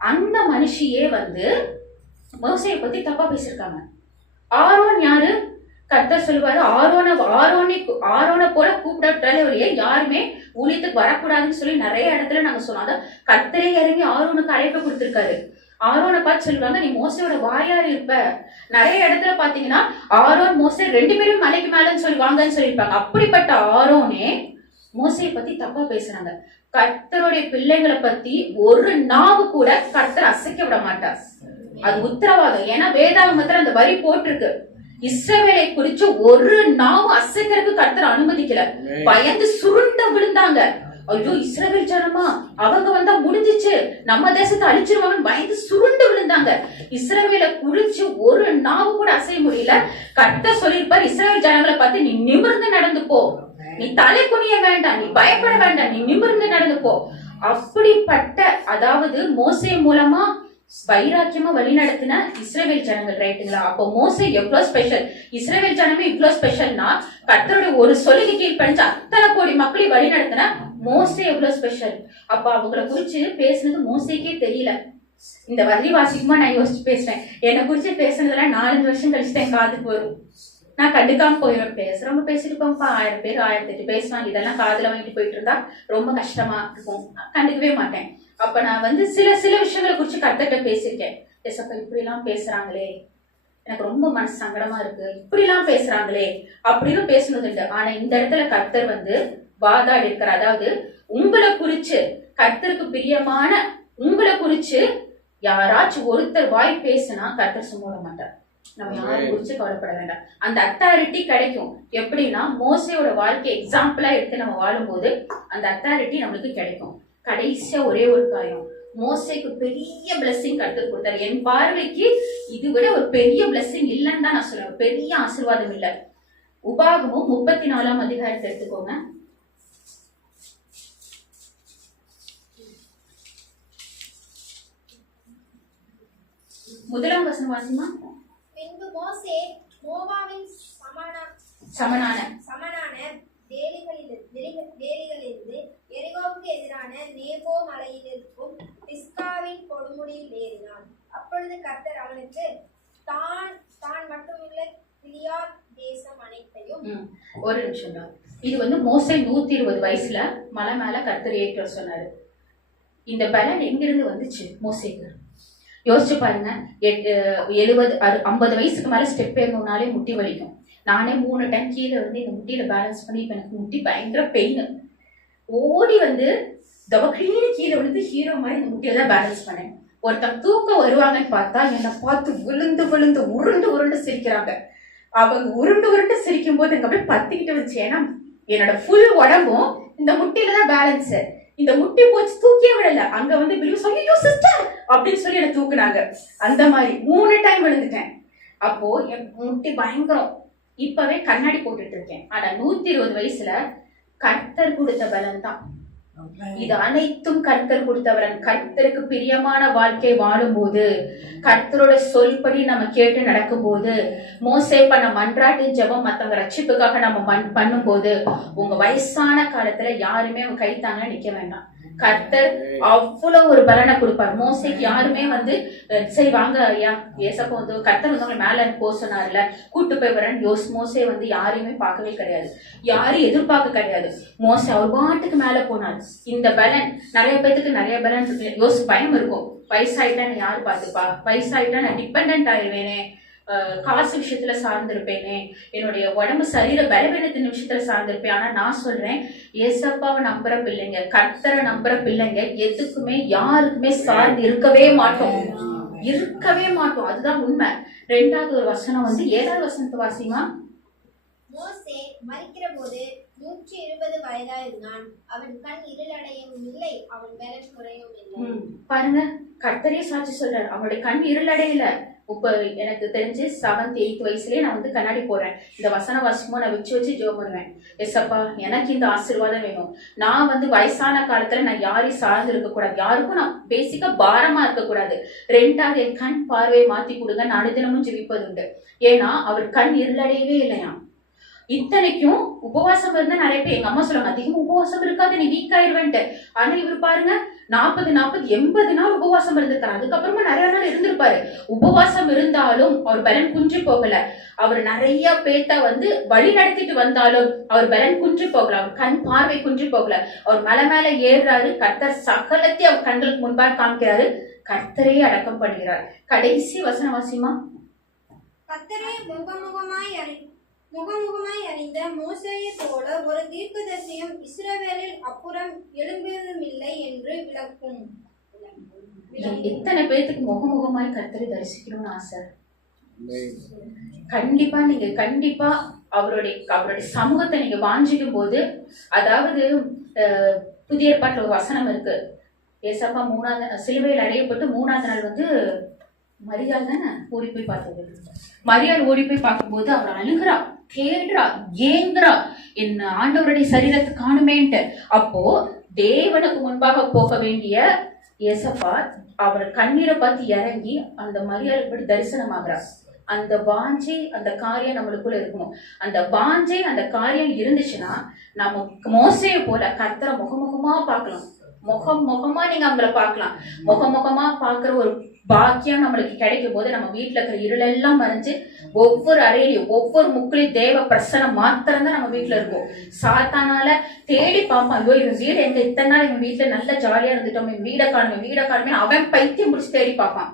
அந்த மனுஷியே வந்து மோசையை பத்தி தப்பா பேசிருக்காங்க. ஆரோன் யாரு? கர்த்தர் சொல்லுவாரு ஆரோனை போல கூப்பிடப்பட்டவரையே யாருமே ஊழியத்துக்கு வரக்கூடாதுன்னு சொல்லி நிறைய இடத்துல நாங்க சொன்னோம். அதான் கர்த்தரே இறங்கி ஆரோனுக்கு அழைப்பு கொடுத்திருக்காரு. ஆரோனை பார்த்து சொல்லுவாங்க நீ மோசையோட வாயாரு இருப்ப. நிறைய இடத்துல பாத்தீங்கன்னா ஆரோன் மோசை 2 பேரும் மலைக்கு மேலன்னு சொல்லி வாங்கன்னு சொல்லியிருப்பாங்க. அப்படிப்பட்ட ஆரோனே மோசையை பத்தி தப்பா பேசுறாங்க. கர்த்தருடைய பிள்ளைங்களை பத்தி ஒரு நாவு கூட கர்த்தர் அசைக்க விட மாட்டார். அது உத்தரவாதம். ஏன்னா வேதாகமத்துல அந்த வரி போட்டிருக்கு. இஸ்ரவேலை குறிச்சு ஒரு நாவு அசைக்கிறதுக்கு கர்த்தர் அனுமதிக்கல. பயந்து சுருண்ட விழுந்தாங்க. ஐயோ இஸ்ரவேல் ஜனமா, அவங்க வந்தா முடிஞ்சிச்சு, நம்ம தேசத்தை அழிச்சிருவாங்கன்னு பயந்து சுருண்டு விழுந்தாங்க. இஸ்ரவேலை குறிச்சு ஒரு நாவு கூட அசைய முடியல. கர்த்தர் சொல்லியிருப்பார் இஸ்ரவேல் ஜனங்களை பார்த்து நீ நிமிர்ந்து நடந்து போ, நீ தலை குனிய வேண்டாம், நீ பயப்பட வேண்டாம், நீ நிமிர்ந்து நடந்து போ. அப்படிப்பட்ட அதாவது மோசே மூலமா வைராக்கியமா வழி நடத்தின இஸ்ரவேல் ஜனங்கள், ரைட்டுங்களா? அப்போ மோசே எவ்வளவு ஸ்பெஷல், இஸ்ரவேல் ஜனமே இவ்வளவு ஸ்பெஷல்னா கர்த்தருடைய ஒரு சொல்லுக்கு கீழ்படிஞ்ச அத்தனை கோடி மக்களை வழி நடத்தின மோசே எவ்வளவு ஸ்பெஷல். அப்ப அவங்கள குறிச்சு பேசுனது மோசேக்கே தெரியல. இந்த வரி வாசிக்குமா நான் யோசிச்சு பேசுறேன். என்னை குறிச்சு பேசுனதெல்லாம் 4-5 வருஷம் கழிச்சு என் காதுக்கு வரும். நான் கண்டுக்காம போயிடும். பேசுறவங்க பேசிட்டு போங்கப்பா, 1000 பேர் 1008 பேசுவாங்க. இதெல்லாம் காதுல வாங்கிட்டு போயிட்டு இருந்தா ரொம்ப கஷ்டமா இருக்கும். கண்டுக்கவே மாட்டேன். அப்ப நான் வந்து சில விஷயங்களை குறிச்சு கர்த்தர்கிட்ட பேசியிருக்கேன். எசப்பா இப்படி எல்லாம் பேசுறாங்களே, எனக்கு ரொம்ப மனசு சங்கடமா இருக்கு, இப்படி எல்லாம் பேசுறாங்களே அப்படின்னு பேசுனது உண்டு. ஆனா இந்த இடத்துல கர்த்தர் வந்து வாதாடி இருக்கிறார். அதாவது உங்களை குறிச்சு, கர்த்தருக்கு பிரியமான உங்களை குறிச்சு யாராச்சும் ஒருத்தர் வாய் பேசுனா கர்த்தர் சும்மா விட மாட்டார். நம்ம யாரும் குறிச்சு கவலைப்பட வேண்டாம். அந்த அத்தாரிட்டி கிடைக்கும். எப்படின்னா மோசையோட வாழ்க்கை எக்ஸாம்பிளா எடுத்து நம்ம வாழும்போது அந்த அத்தாரிட்டி நம்மளுக்கு கிடைக்கும். கடைசியா ஒரே ஒரு காரியம், மோசைக்கு பெரிய பிளெஸிங் கர்த்தர் கொடுத்தாரு. என் பார்வைக்கு இது விட ஒரு பெரிய பிளெஸிங் இல்லைன்னு தான் நான் சொல்லுவேன். பெரிய ஆசீர்வாதம் இல்லை. உபாகமும் 34ஆம் அதிகாரத்தை எடுத்துக்கோங்க. முதலாம் வசனம் வாசிமா. பின்பு மோசே மோவாவின் சமனான வேலிகளிலிருந்து எரிகோவுக்கு எதிரான நேபோ மலையில் இருக்கும் பிஸ்காவின் கொடுமுடியில் ஏறினான். அப்பொழுது கர்த்தர் அவனுக்கு தான் மட்டுமில்ல கிலியாத் தேசம் அனைத்தையும். ஒரு நிமிஷம் தான். இது வந்து மோசே 120 வயசுல மலை மேல கர்த்தர் ஏற்ற சொன்னாரு. இந்த பலன் எங்கிருந்து வந்துச்சு மோசேக்கு? யோசிச்சு பாருங்க. 70-50 வயசுக்கு மேல ஸ்டெப் ஏறணும்னாலே முட்டி வலிக்கும். நானே 3 டைம் கீழே வந்து இந்த முட்டியில பேலன்ஸ் பண்ணி இப்ப எனக்கு முட்டி பயங்கர பெயின். ஓடி வந்து தவக்கீழே கீழே விழுந்து ஹீரோ மாதிரி இந்த முட்டியில தான் பேலன்ஸ் பண்ணேன். ஒருத்தன் தூக்க வருவாங்கன்னு பார்த்தா என்னை பார்த்து விழுந்து உருண்டு சிரிக்கிறாங்க. அவங்க உருண்டு சிரிக்கும் போது எனக்கு அப்படியே பத்திக்கிட்டு வந்துச்சு. ஏன்னா என்னோட ஃபுல் உடம்பும் இந்த முட்டியில தான் பேலன்ஸ். இந்த முட்டி போச்சு, தூக்கியே விடல. அங்க வந்து ஐயோ சிஸ்டர் அப்படின்னு சொல்லி என்ன தூக்குனாங்க. அந்த மாதிரி 3 டைம் விழுந்துட்டேன். அப்போ என் முட்டி பயங்கரம். இப்பவே கண்ணாடி போட்டுட்டு இருக்கேன். ஆனா 120 வயசுல கர்த்தர் கொடுத்த பலன் தான் இது. அனைத்தும் கர்த்தர் கொடுத்தவரன். கர்த்தருக்கு பிரியமான வாழ்க்கை வாழும் போது, கர்த்தரோட சொல்படி நம்ம கேட்டு நடக்கும் போது, மோசே பண்ண மன்றாட்டு ஜெபம் மத்தவங்க ரட்சிப்புக்காக நம்ம பண்ணும் போது, உங்க வயசான காலத்துல யாருமே உங்க கைத்தாங்க நிக்க வேண்டாம். கர்த்தர் அவ்வளவு ஒரு பலனை கொடுப்பார். மோசைக்கு யாருமே வந்து சரி வாங்க ஐயா ஏசப்பா வந்து கர்த்தர் வந்து அவங்க மேல போ சொன்னார்ல, கூட்டு போய் வரேன்னு மோசே வந்து யாரையுமே பார்க்கவே கிடையாது, யாரும் எதிர்பார்க்க கிடையாது. மோசே அவர் பாட்டுக்கு மேல போனார். இந்த பலன் நிறைய பேத்துக்கு நிறைய பலன் இருக்கு. பயம் இருக்கும். வயசாயிட்டா நான் யாரு பாத்துப்பா, வயசாயிட்டா நான் டிபெண்ட் ஆயிடுவேனே, காசு விஷயத்துல சார்ந்திருப்பேனே, என்னுடைய உடம்பு சரீர பலவீனத்தின் விஷயத்துல சார்ந்திருப்பேன். ஆனா நான் சொல்றேன், ஏசப்பாவை நம்புற பிள்ளைங்க, கர்த்தரை நம்புற பிள்ளைங்க எதுக்குமே யாருக்குமே சார்ந்து இருக்கவே மாட்டோம். அதுதான் உண்மை. ரெண்டாவது ஒரு வசனம் வந்து 7வது வசனத்தை வாசிமா. மோசே மரிக்கிற போது 120 வயதாயிருந்தான். அவன் கண் இருளடையவும் இல்லை, அவன் பலன் குறையவும் இல்லை. பாருங்க, கர்த்தரே சாட்சி சொல்றாரு, அவனுடைய கண் இருளடையில. இப்ப எனக்கு தெரிஞ்சு 7th 8th வயசுலயே நான் வந்து கண்ணாடி போறேன். இந்த வசன வாசிக்குமோ நான் வச்சு ஜெபம் பண்ணுவேன், எஸ்அப்பா எனக்கு இந்த ஆசீர்வாதம் வேணும். நான் வந்து வயசான காலத்துல நான் யாரையும் சார்ந்து இருக்க கூடாது, யாருக்கும் நான் பேசிக்கா பாரமா இருக்க கூடாது. ரெண்டாவது என் கண் பார்வையை மாத்தி கொடுங்க, நான் அனுதினமும் ஜெபிப்பது உண்டு. ஏன்னா அவர் கண் இருளடையவே இல்லையா. இத்தனைக்கும் உபவாசம் இருந்தா நிறைய பேர், எங்க அம்மா சொல்லுவாங்க அதிகமா உபவாசம் இருக்காது நீ வீக் ஆயிருவேன்ட்டு. ஆனா இவர் பாருங்க 40 நாள் உபவாசம் இருந்திருக்காரு. அதுக்கப்புறமா நிறைய நாள் இருந்திருப்பாரு. உபவாசம் இருந்தாலும் அவர் பலன் குன்றி போகல. அவர் நிறைய பேர்த்த வந்து வழி நடத்திட்டு வந்தாலும் அவர் பலன் குன்றி போகல, அவர் கண் பார்வை குன்றி போகல. அவர் மலை மேல ஏறுறாரு, கர்த்தர் சகலத்தை அவர் கண்களுக்கு முன்பாக காமிக்கிறாரு, கர்த்தரே அடக்கம் பண்ணுகிறார். கடைசி வசன வாசிமா. கர்த்தரே முகமுகமாய் அறிந்த மோசேயை போல ஒரு தீர்க்கதரிசியும் இஸ்ரவேலில் அப்புறம் எழும்புவதுமில்லை என்று விளக்கும். எத்தனை பேருக்கு முகமுகமாய் கர்த்தரை தரிசிக்கணும்னு ஆசை? கண்டிப்பா அவருடைய சமூகத்தை நீங்க வாஞ்சிக்கும் போது, அதாவது புதிய ஏற்பாட்டுல ஒரு வசனம் இருக்கு, ஏசப்பா சிலுவையில் அடையப்பட்டு 3ஆவது நாள் வந்து மரியாள் தானே ஓடி போய் பார்த்தது. மரியாள் ஓடி போய் பார்க்கும்போது அவர் அழுகிறா, கேடுறா, ஏங்குறா, என் ஆண்டவருடைய சரீரத்தை காணுமேன்ட்டு. அப்போ தேவனுக்கு முன்பாக போக வேண்டிய ஏசப்பா அவர் கண்ணீரை பார்த்து இறங்கி அந்த மரியாதை படி தரிசனமாகிறார். அந்த வாஞ்சை அந்த காரியம் நம்மளுக்குள்ள இருக்கணும். அந்த வாஞ்சை அந்த காரியம் இருந்துச்சுன்னா நம்ம மோசையை போல கர்த்தரை முகமுகமா பார்க்கலாம். முகமா நீங்க அவங்கள பார்க்கலாம். முகமா பார்க்கிற ஒரு பாக்கியம் நம்மளுக்கு கிடைக்கும் போது நம்ம வீட்டுல இருக்கிற இருளெல்லாம் மறைஞ்சு ஒவ்வொரு அறையிலையும் ஒவ்வொரு முக்கிலையும் தேவ பிரசனம் மாத்திரம் தான் நம்ம வீட்டுல இருக்கும். சாத்தானால தேடி பார்ப்பான், ஐயோ இவன் வீடு எங்க, இத்தனை நாள் இவன் வீட்டுல நல்ல ஜாலியா இருந்துட்டோம், வீடை காணுமே அவன் பைத்தியம் முடிச்சு தேடி பார்ப்பான்.